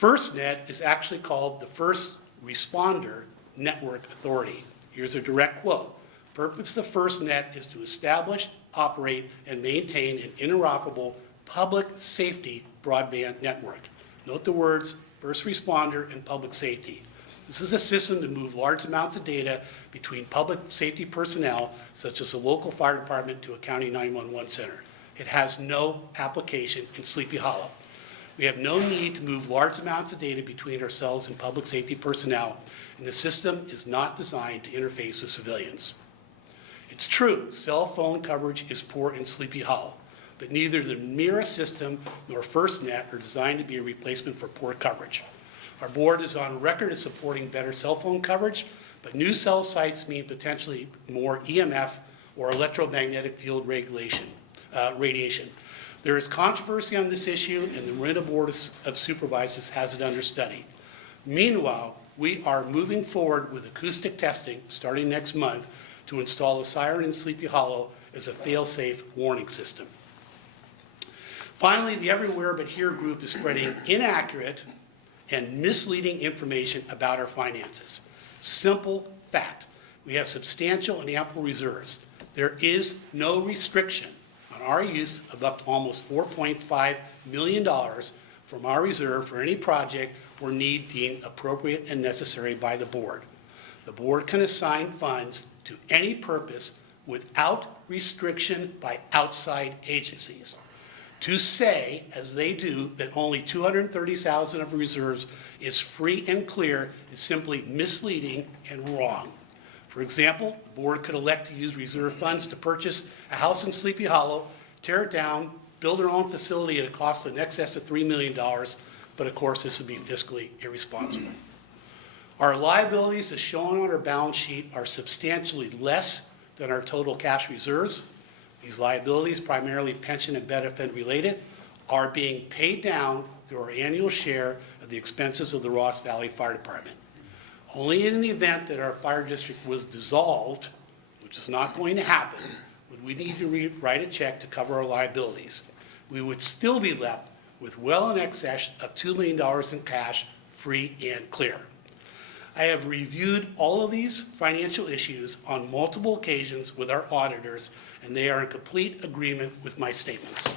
FirstNet is actually called the First Responder Network Authority. Here's a direct quote. Purpose of FirstNet is to establish, operate, and maintain an interoperable public safety broadband network. Note the words first responder and public safety. This is a system to move large amounts of data between public safety personnel, such as a local fire department to a county 911 center. It has no application in Sleepy Hollow. We have no need to move large amounts of data between ourselves and public safety personnel, and the system is not designed to interface with civilians. It's true, cell phone coverage is poor in Sleepy Hollow, but neither the MIRA system nor FirstNet are designed to be a replacement for poor coverage. Our board is on record as supporting better cell phone coverage, but new cell sites mean potentially more EMF or electromagnetic field radiation. There is controversy on this issue, and the Marin Board of Supervisors has it under study. Meanwhile, we are moving forward with acoustic testing starting next month to install a siren in Sleepy Hollow as a fail-safe warning system. Finally, the Everywhere But Here group is spreading inaccurate and misleading information about our finances. Simple fact, we have substantial and ample reserves. There is no restriction on our use of up to almost $4.5 million from our reserve for any project or need deemed appropriate and necessary by the board. The board can assign funds to any purpose without restriction by outside agencies. To say, as they do, that only $230,000 of reserves is free and clear is simply misleading and wrong. For example, the board could elect to use reserve funds to purchase a house in Sleepy Hollow, tear it down, build their own facility at a cost in excess of $3 million, but of course this would be fiscally irresponsible. Our liabilities as shown on our balance sheet are substantially less than our total cash reserves. These liabilities, primarily pension and benefit related, are being paid down through our annual share of the expenses of the Ross Valley Fire Department. Only in the event that our fire district was dissolved, which is not going to happen, would we need to write a check to cover our liabilities. We would still be left with well in excess of $2 million in cash, free and clear. I have reviewed all of these financial issues on multiple occasions with our auditors, and they are in complete agreement with my statements.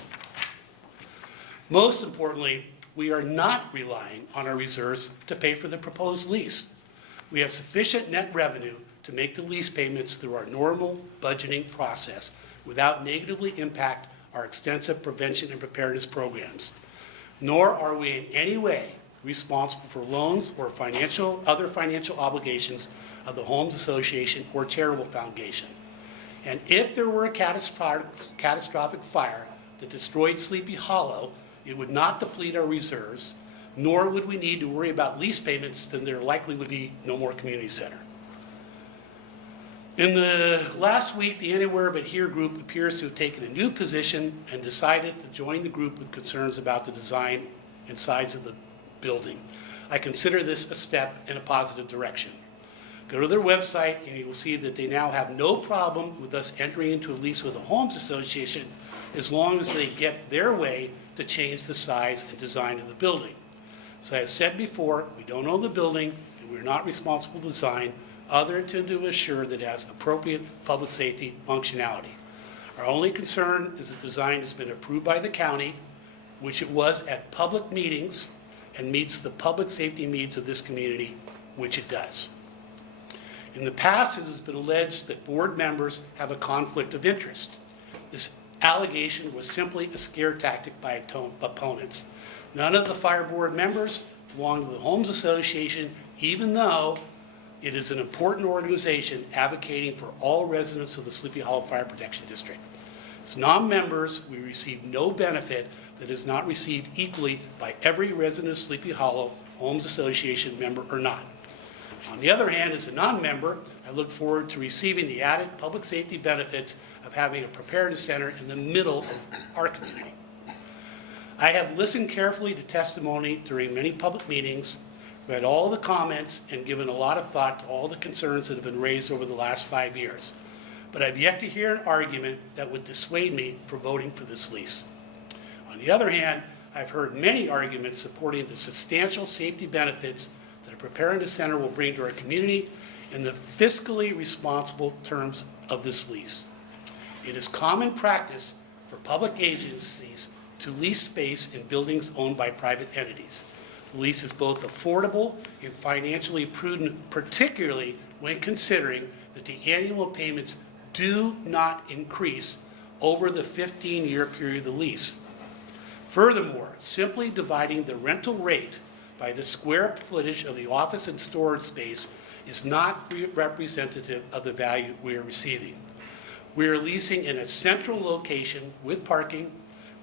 Most importantly, we are not relying on our reserves to pay for the proposed lease. We have sufficient net revenue to make the lease payments through our normal budgeting process without negatively impact our extensive prevention and preparedness programs. Nor are we in any way responsible for loans or other financial obligations of the Homes Association or charitable foundation. And if there were a catastrophic fire that destroyed Sleepy Hollow, it would not deplete our reserves, nor would we need to worry about lease payments, then there likely would be no more community center. In the last week, the Anywhere But Here group appears to have taken a new position and decided to join the group with concerns about the design and size of the building. I consider this a step in a positive direction. Go to their website and you will see that they now have no problem with us entering into a lease with the Homes Association as long as they get their way to change the size and design of the building. So as said before, we don't own the building and we're not responsible for design other than to assure that it has appropriate public safety functionality. Our only concern is the design has been approved by the county, which it was at public meetings, and meets the public safety needs of this community, which it does. In the past, it has been alleged that board members have a conflict of interest. This allegation was simply a scare tactic by opponents. None of the fire board members belong to the Homes Association, even though it is an important organization advocating for all residents of the Sleepy Hollow Fire Protection District. As non-members, we receive no benefit that is not received equally by every resident of Sleepy Hollow, Homes Association member or not. On the other hand, as a non-member, I look forward to receiving the added public safety benefits of having a preparedness center in the middle of our community. I have listened carefully to testimony during many public meetings, read all the comments, and given a lot of thought to all the concerns that have been raised over the last 5 years. But I've yet to hear an argument that would dissuade me from voting for this lease. On the other hand, I've heard many arguments supporting the substantial safety benefits that a preparedness center will bring to our community and the fiscally responsible terms of this lease. It is common practice for public agencies to lease space in buildings owned by private entities. The lease is both affordable and financially prudent, particularly when considering that the annual payments do not increase over the 15-year period of the lease. Furthermore, simply dividing the rental rate by the square footage of the office and storage space is not representative of the value we are receiving. We are leasing in a central location with parking.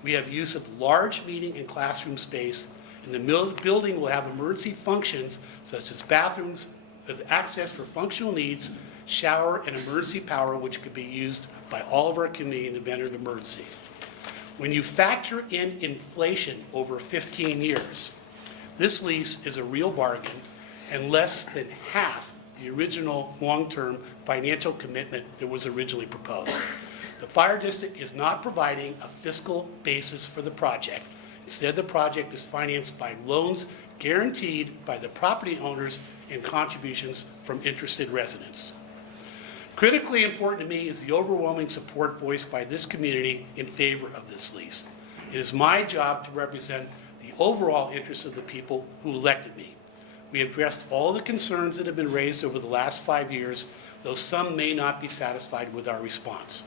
We have use of large meeting and classroom space, and the building will have emergency functions such as bathrooms with access for functional needs, shower, and emergency power, which could be used by all of our community in the event of emergency. When you factor in inflation over 15 years, this lease is a real bargain and less than half the original long-term financial commitment that was originally proposed. The fire district is not providing a fiscal basis for the project. Instead, the project is financed by loans guaranteed by the property owners and contributions from interested residents. Critically important to me is the overwhelming support voiced by this community in favor of this lease. It is my job to represent the overall interests of the people who elected me. We addressed all the concerns that have been raised over the last 5 years, though some may not be satisfied with our response.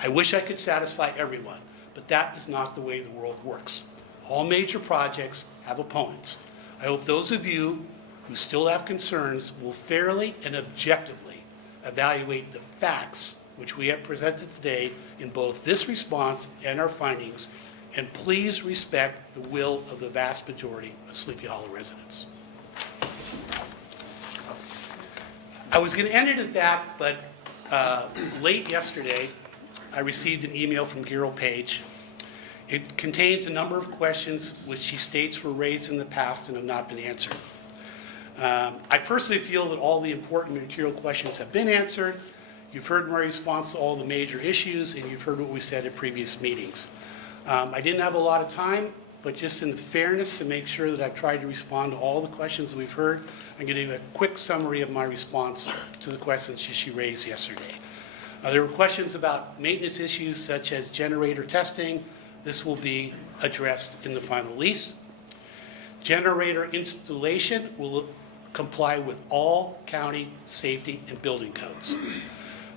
I wish I could satisfy everyone, but that is not the way the world works. All major projects have opponents. I hope those of you who still have concerns will fairly and objectively evaluate the facts which we have presented today in both this response and our findings, and please respect the will of the vast majority of Sleepy Hollow residents. I was going to end it at that, but late yesterday, I received an email from Gero Page, It contains a number of questions which she states were raised in the past and have not been answered. I personally feel that all the important material questions have been answered. You've heard my response to all the major issues, and you've heard what we said at previous meetings. I didn't have a lot of time, but just in fairness to make sure that I've tried to respond to all the questions that we've heard, I'm going to give a quick summary of my response to the questions she raised yesterday. There were questions about maintenance issues such as generator testing. This will be addressed in the final lease. Generator installation will comply with all county safety and building codes.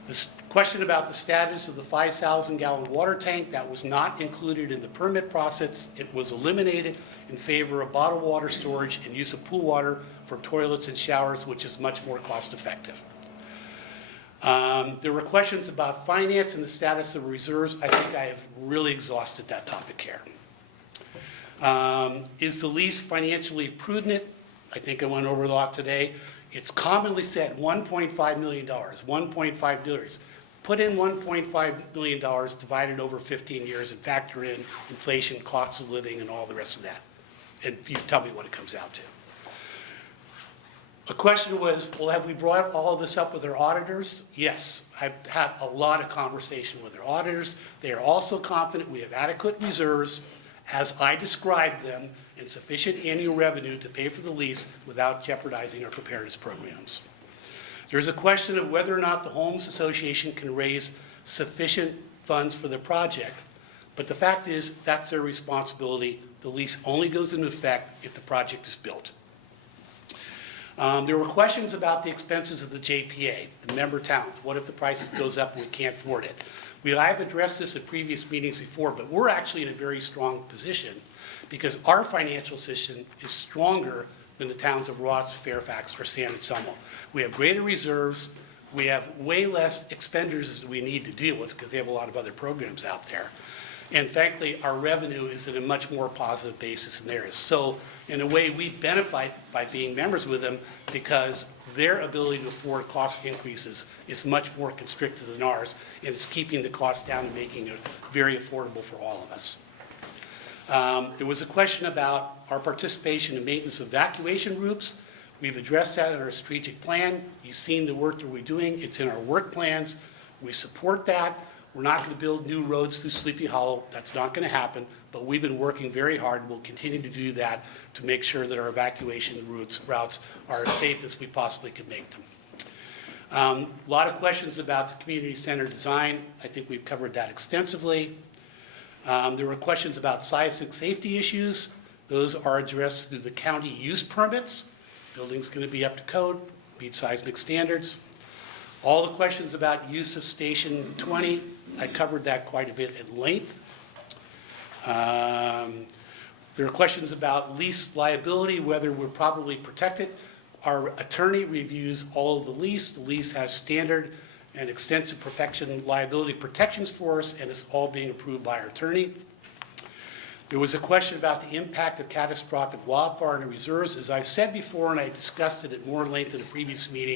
This question about the status of the 5,000-gallon water tank, that was not included in the permit process. It was eliminated in favor of bottled water storage and use of pool water for toilets and showers, which is much more cost effective. There were questions about finance and the status of reserves. I think I have really exhausted that topic here. Is the lease financially prudent? I think I went over a lot today. It's commonly said $1.5 million, $1.5 billion. Put in $1.5 million divided over 15 years and factor in inflation, costs of living, and all the rest of that. And you tell me what it comes out to. A question was, well, have we brought all of this up with our auditors? Yes, I've had a lot of conversation with our auditors. They are also confident we have adequate reserves, as I described them, and sufficient annual revenue to pay for the lease without jeopardizing our preparedness programs. There's a question of whether or not the Homes Association can raise sufficient funds for the project, but the fact is that's their responsibility. The lease only goes into effect if the project is built. There were questions about the expenses of the JPA, the member towns. What if the price goes up and we can't afford it? I've addressed this at previous meetings before, but we're actually in a very strong position because our financial system is stronger than the towns of Ross, Fairfax, or San Anselmo. We have greater reserves. We have way less expenditures we need to deal with because they have a lot of other programs out there. And frankly, our revenue is at a much more positive basis than theirs. So in a way, we benefit by being members with them because their ability to afford cost increases is much more constricted than ours, and it's keeping the cost down and making it very affordable for all of us. There was a question about our participation in maintenance of evacuation routes. We've addressed that in our strategic plan. You've seen the work that we're doing. It's in our work plans. We support that. We're not going to build new roads through Sleepy Hollow. That's not going to happen, but we've been working very hard. We'll continue to do that to make sure that our evacuation routes are as safe as we possibly can make them. A lot of questions about the community center design. I think we've covered that extensively. There were questions about seismic safety issues. Those are addressed through the county use permits. Building's going to be up to code, meet seismic standards. All the questions about use of Station 20, I covered that quite a bit at length. There are questions about lease liability, whether we're properly protected. Our attorney reviews all of the lease. The lease has standard and extensive liability protections for us, and it's all being approved by our attorney. There was a question about the impact of catastrophic wildfire on the reserves. As I've said before, and I discussed it at more length in a previous meeting,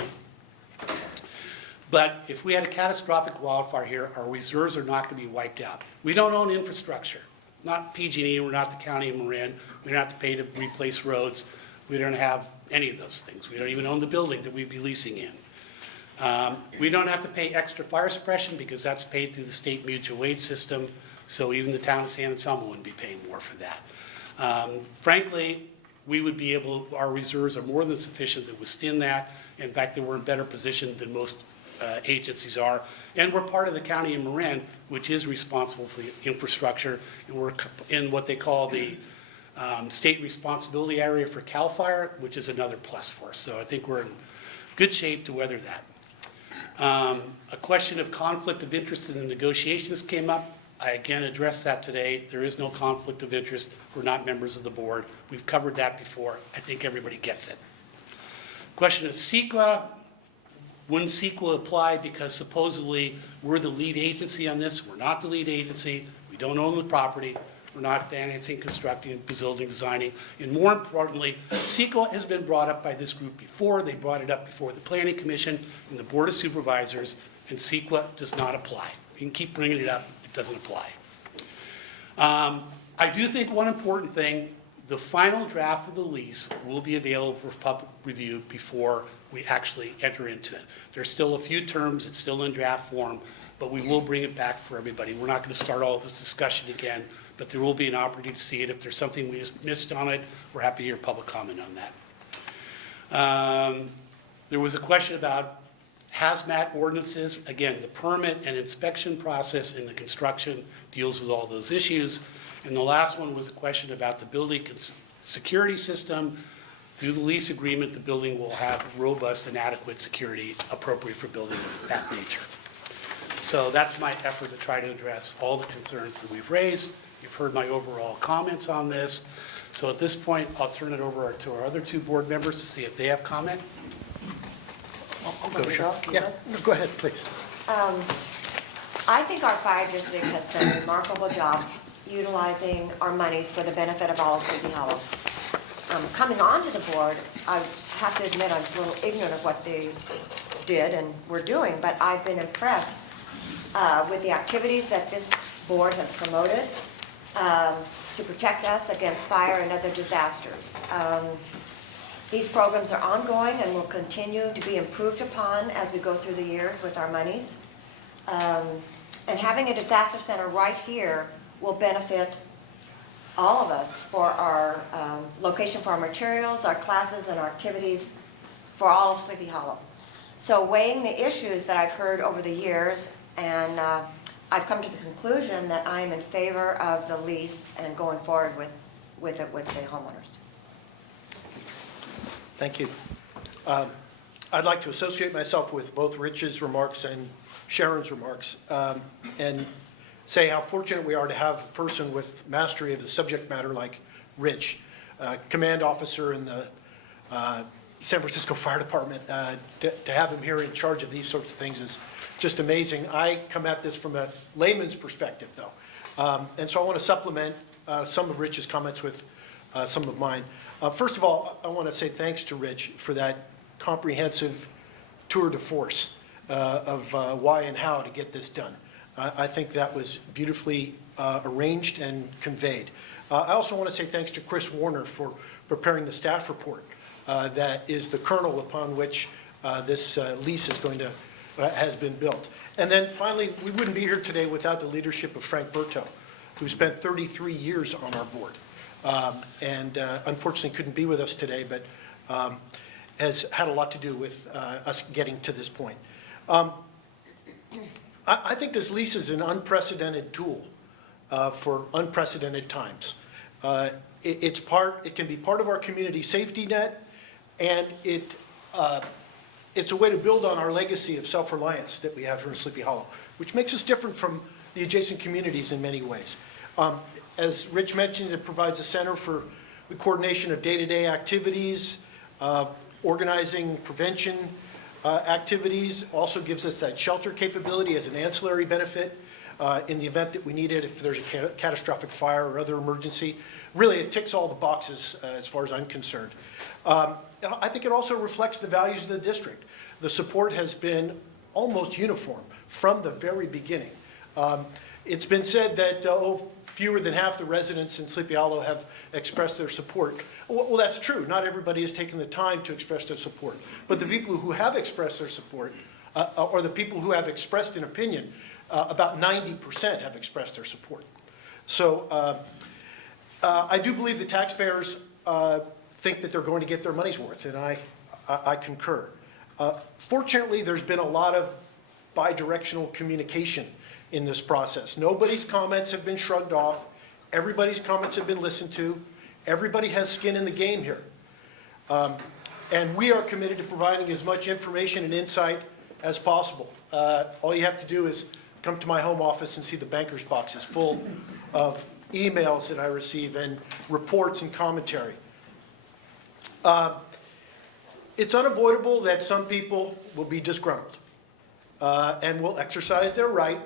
but if we had a catastrophic wildfire here, our reserves are not going to be wiped out. We don't own infrastructure. Not PG&E, we're not the county of Marin. We don't have to pay to replace roads. We don't have any of those things. We don't even own the building that we'd be leasing in. We don't have to pay extra fire suppression because that's paid through the state mutual aid system, so even the town of San Anselmo wouldn't be paying more for that. Frankly, we would be able, our reserves are more than sufficient to withstand that. In fact, we're in better position than most agencies are. And we're part of the county of Marin, which is responsible for the infrastructure, and we're in what they call the state responsibility area for CAL FIRE, which is another plus for us. So I think we're in good shape to weather that. A question of conflict of interest in the negotiations came up. I again addressed that today. There is no conflict of interest. We're not members of the board. We've covered that before. I think everybody gets it. Question of CEQA. Wouldn't CEQA apply because supposedly we're the lead agency on this? We're not the lead agency. We don't own the property. We're not financing, constructing, building, designing. And more importantly, CEQA has been brought up by this group before. They brought it up before the Planning Commission and the Board of Supervisors, and CEQA does not apply. You can keep bringing it up. It doesn't apply. I do think one important thing, the final draft of the lease will be available for public review before we actually enter into it. There's still a few terms, it's still in draft form, but we will bring it back for everybody. We're not going to start all this discussion again, but there will be an opportunity to see it. If there's something we missed on it, we're happy to hear public comment on that. There was a question about hazmat ordinances. Again, the permit and inspection process in the construction deals with all those issues. And the last one was a question about the building security system. Through the lease agreement, the building will have robust and adequate security appropriate for building of that nature. So that's my effort to try to address all the concerns that we've raised. You've heard my overall comments on this. So at this point, I'll turn it over to our other two board members to see if they have comment. Go, sure. Yeah, no, go ahead, please. I think our fire district has done a remarkable job utilizing our monies for the benefit of all of Sleepy Hollow. Coming onto the board, I have to admit I was a little ignorant of what they did and were doing, but I've been impressed with the activities that this board has promoted to protect us against fire and other disasters. These programs are ongoing and will continue to be improved upon as we go through the years with our monies. And having a disaster center right here will benefit all of us for our location for our materials, our classes, and our activities for all of Sleepy Hollow. So weighing the issues that I've heard over the years, and I've come to the conclusion that I am in favor of the lease and going forward with it with the homeowners. Thank you. I'd like to associate myself with both Rich's remarks and Sharon's remarks and say how fortunate we are to have a person with mastery of the subject matter like Rich, command officer in the San Francisco Fire Department. To have him here in charge of these sorts of things is just amazing. I come at this from a layman's perspective, though. And so I want to supplement some of Rich's comments with some of mine. First of all, I want to say thanks to Rich for that comprehensive tour de force of why and how to get this done. I think that was beautifully arranged and conveyed. I also want to say thanks to Chris Warner for preparing the staff report that is the kernel upon which this lease is going to has been built. And then finally, we wouldn't be here today without the leadership of Frank Berto, who spent 33 years on our board. And unfortunately couldn't be with us today, but has had a lot to do with us getting to this point. I think this lease is an unprecedented tool for unprecedented times. It can be part of our community safety net, and it's a way to build on our legacy of self-reliance that we have here in Sleepy Hollow, which makes us different from the adjacent communities in many ways. As Rich mentioned, it provides a center for the coordination of day-to-day activities, organizing prevention activities, also gives us that shelter capability as an ancillary benefit in the event that we need it if there's a catastrophic fire or other emergency. Really, it ticks all the boxes as far as I'm concerned. I think it also reflects the values of the district. The support has been almost uniform from the very beginning. It's been said that fewer than half the residents in Sleepy Hollow have expressed their support. Well, that's true. Not everybody has taken the time to express their support. But the people who have expressed their support, or the people who have expressed an opinion, about 90% have expressed their support. So I do believe the taxpayers think that they're going to get their money's worth, and I concur. Fortunately, there's been a lot of bi-directional communication in this process. Nobody's comments have been shrugged off. Everybody's comments have been listened to. Everybody has skin in the game here. And we are committed to providing as much information and insight as possible. All you have to do is come to my home office and see the banker's boxes full of emails that I receive and reports and commentary. It's unavoidable that some people will be disgruntled and will exercise their right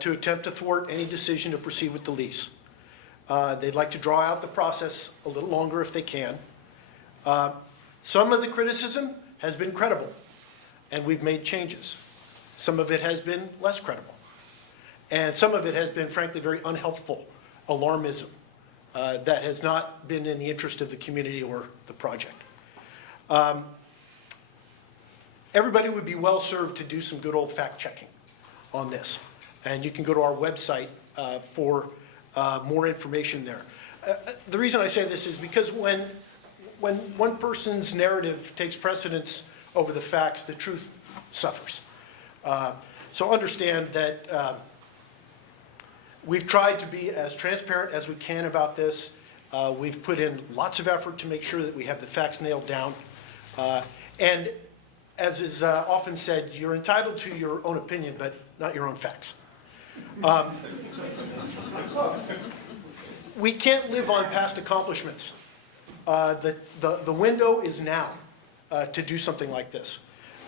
to attempt to thwart any decision to proceed with the lease. They'd like to draw out the process a little longer if they can. Some of the criticism has been credible, and we've made changes. Some of it has been less credible. And some of it has been, frankly, very unhelpful alarmism that has not been in the interest of the community or the project. Everybody would be well served to do some good old fact checking on this. And you can go to our website for more information there. The reason I say this is because when one person's narrative takes precedence over the facts, the truth suffers. So understand that we've tried to be as transparent as we can about this. We've put in lots of effort to make sure that we have the facts nailed down. And as is often said, you're entitled to your own opinion, but not your own facts. We can't live on past accomplishments. The window is now to do something like this.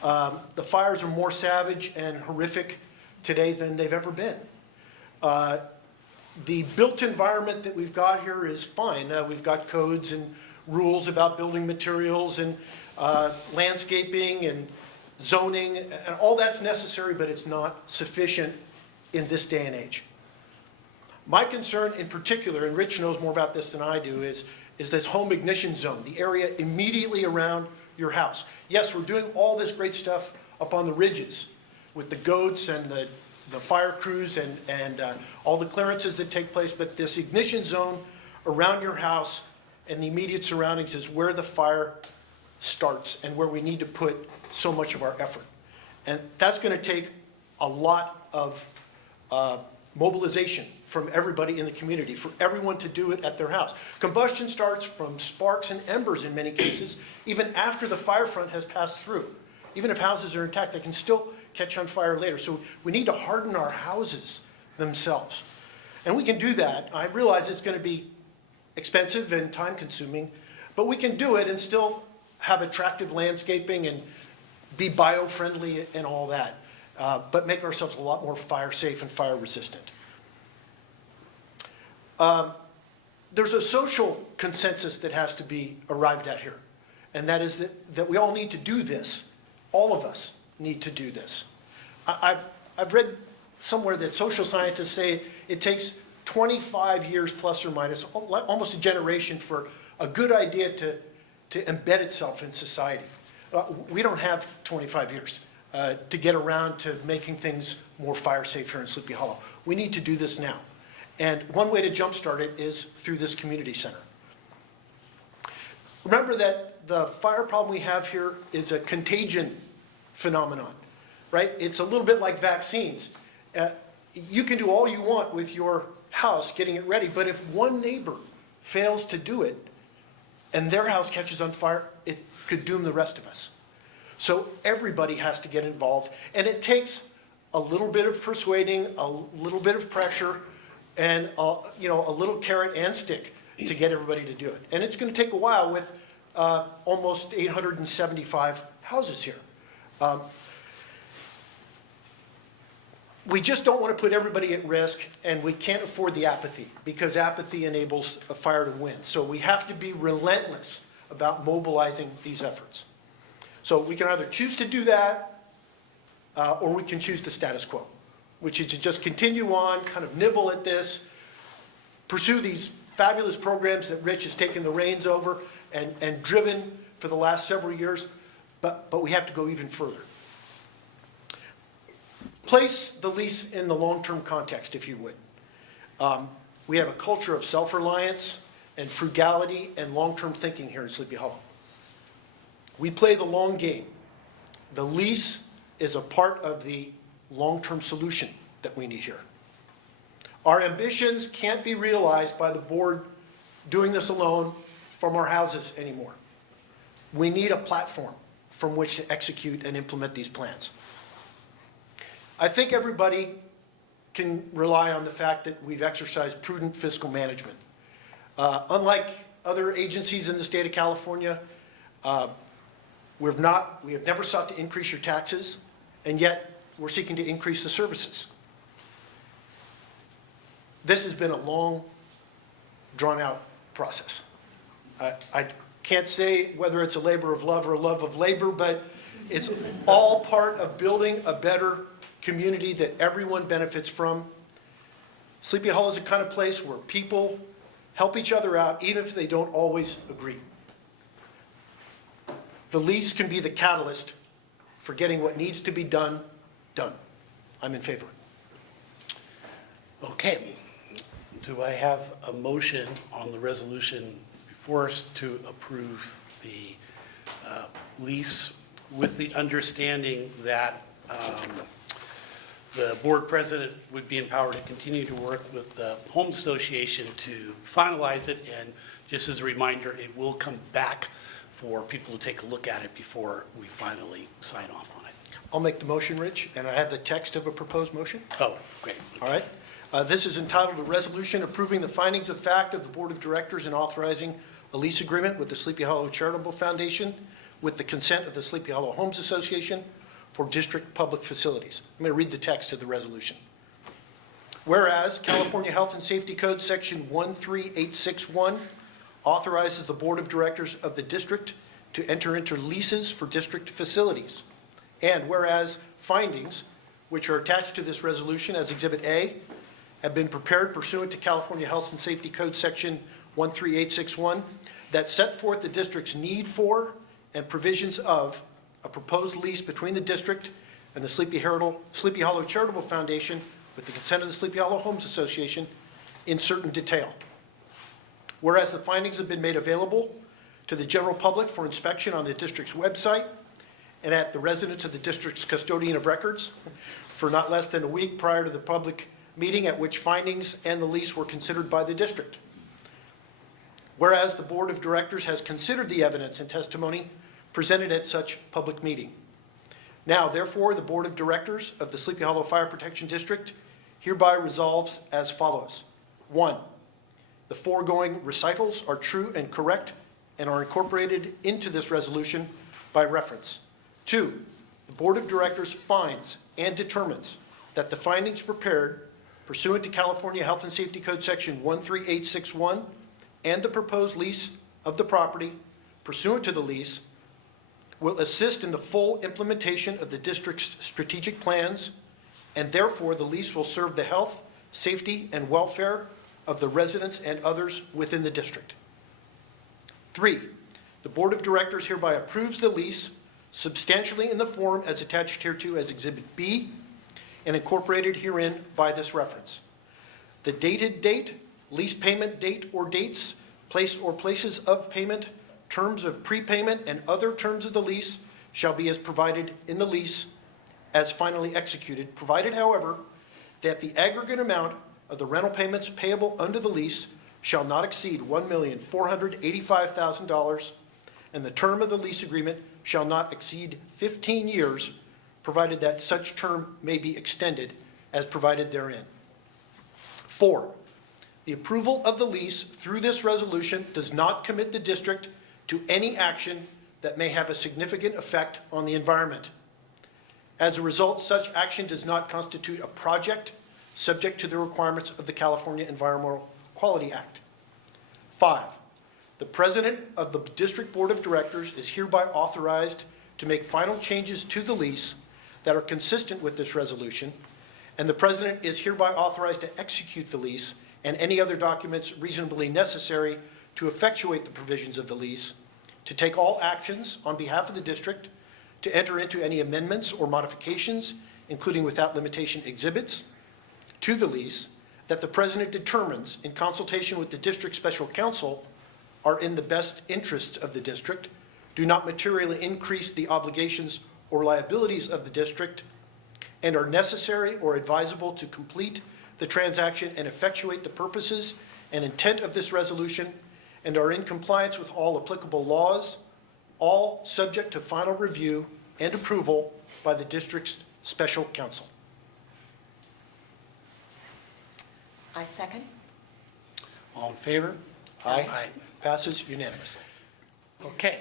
The fires are more savage and horrific today than they've ever been. The built environment that we've got here is fine. We've got codes and rules about building materials and landscaping and zoning, and all that's necessary, but it's not sufficient in this day and age. My concern in particular, and Rich knows more about this than I do, is this home ignition zone, the area immediately around your house. Yes, we're doing all this great stuff up on the ridges with the goats and the fire crews and all the clearances that take place, but this ignition zone around your house and the immediate surroundings is where the fire starts and where we need to put so much of our effort. And that's going to take a lot of mobilization from everybody in the community, for everyone to do it at their house. Combustion starts from sparks and embers in many cases, even after the fire front has passed through. Even if houses are intact, they can still catch on fire later. So we need to harden our houses themselves. And we can do that. I realize it's going to be expensive and time consuming, but we can do it and still have attractive landscaping and be bio-friendly and all that, but make ourselves a lot more fire safe and fire resistant. There's a social consensus that has to be arrived at here, and that is that we all need to do this. All of us need to do this. I've read somewhere that social scientists say it takes 25 years plus or minus, almost a generation, for a good idea to embed itself in society. We don't have 25 years to get around to making things more fire safe here in Sleepy Hollow. We need to do this now. And one way to jumpstart it is through this community center. Remember that the fire problem we have here is a contagion phenomenon, right? It's a little bit like vaccines. You can do all you want with your house getting it ready, but if one neighbor fails to do it and their house catches on fire, it could doom the rest of us. So everybody has to get involved, and it takes a little bit of persuading, a little bit of pressure, and a little carrot and stick to get everybody to do it. And it's going to take a while with almost 875 houses here. We just don't want to put everybody at risk, and we can't afford the apathy, because apathy enables a fire to win. So we have to be relentless about mobilizing these efforts. So we can either choose to do that, or we can choose the status quo, which is to just continue on, kind of nibble at this, pursue these fabulous programs that Rich has taken the reins over and driven for the last several years, but we have to go even further. Place the lease in the long-term context, if you would. We have a culture of self-reliance and frugality and long-term thinking here in Sleepy Hollow. We play the long game. The lease is a part of the long-term solution that we need here. Our ambitions can't be realized by the board doing this alone from our houses anymore. We need a platform from which to execute and implement these plans. I think everybody can rely on the fact that we've exercised prudent fiscal management. Unlike other agencies in the state of California, we have never sought to increase your taxes, and yet we're seeking to increase the services. This has been a long, drawn-out process. I can't say whether it's a labor of love or a love of labor, but it's all part of building a better community that everyone benefits from. Sleepy Hollow is the kind of place where people help each other out, even if they don't always agree. The lease can be the catalyst for getting what needs to be done, done. I'm in favor. Okay. Do I have a motion on the resolution before us to approve the lease with the understanding that the board president would be empowered to continue to work with the Home Association to finalize it? And just as a reminder, it will come back for people to take a look at it before we finally sign off on it. I'll make the motion, Rich, and I have the text of a proposed motion. Oh, great. All right. This is entitled a resolution approving the findings of fact of the Board of Directors and authorizing a lease agreement with the Sleepy Hollow Charitable Foundation with the consent of the Sleepy Hollow Homes Association for district public facilities. I'm going to read the text of the resolution. Whereas California Health and Safety Code Section 13861 authorizes the Board of Directors of the district to enter into leases for district facilities. And whereas findings, which are attached to this resolution as Exhibit A, have been prepared pursuant to California Health and Safety Code Section 13861 that set forth the district's need for and provisions of a proposed lease between the district and the Sleepy Hollow Charitable Foundation with the consent of the Sleepy Hollow Homes Association in certain detail. Whereas the findings have been made available to the general public for inspection on the district's website and at the residence of the district's custodian of records for not less than a week prior to the public meeting at which findings and the lease were considered by the district. Whereas the Board of Directors has considered the evidence and testimony presented at such public meeting. Now, therefore, the Board of Directors of the Sleepy Hollow Fire Protection District hereby resolves as follows. 1, the foregoing recitals are true and correct and are incorporated into this resolution by reference. 2, the Board of Directors finds and determines that the findings prepared pursuant to California Health and Safety Code Section 13861 and the proposed lease of the property pursuant to the lease will assist in the full implementation of the district's strategic plans, and therefore the lease will serve the health, safety, and welfare of the residents and others within the district. 3, the Board of Directors hereby approves the lease substantially in the form as attached hereto as Exhibit B and incorporated herein by this reference. The dated date, lease payment date or dates, place or places of payment, terms of prepayment, and other terms of the lease shall be as provided in the lease as finally executed, provided, however, that the aggregate amount of the rental payments payable under the lease shall not exceed $1,485,000, and the term of the lease agreement shall not exceed 15 years, provided that such term may be extended as provided therein. 4, the approval of the lease through this resolution does not commit the district to any action that may have a significant effect on the environment. As a result, such action does not constitute a project subject to the requirements of the California Environmental Quality Act. 5, the president of the District Board of Directors is hereby authorized to make final changes to the lease that are consistent with this resolution, and the president is hereby authorized to execute the lease and any other documents reasonably necessary to effectuate the provisions of the lease, to take all actions on behalf of the district, to enter into any amendments or modifications, including without limitation exhibits, to the lease that the president determines in consultation with the district special counsel are in the best interests of the district, do not materially increase the obligations or liabilities of the district, and are necessary or advisable to complete the transaction and effectuate the purposes and intent of this resolution, and are in compliance with all applicable laws, all subject to final review and approval by the district's special counsel. I second. All in favor? Aye. Aye. Passes unanimously. Okay.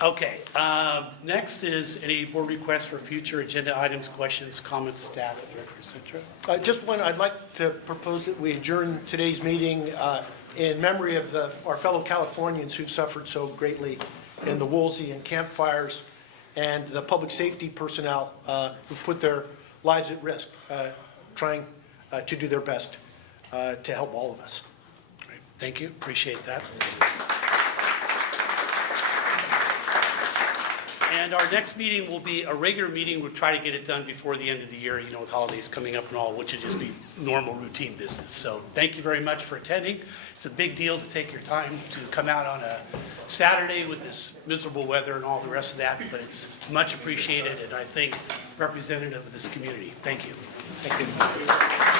Okay, next is any board requests for future agenda items, questions, comments, staff, director, et cetera. Just one, I'd like to propose that we adjourn today's meeting in memory of our fellow Californians who've suffered so greatly in the Woolsey and Camp fires, and the public safety personnel who put their lives at risk, trying to do their best to help all of us. Great. Thank you, appreciate that. And our next meeting will be a regular meeting. We'll try to get it done before the end of the year, you know, with holidays coming up and all, which would just be normal routine business. So thank you very much for attending. It's a big deal to take your time to come out on a Saturday with this miserable weather and all the rest of that, but it's much appreciated, and I think representative of this community. Thank you. Thank you.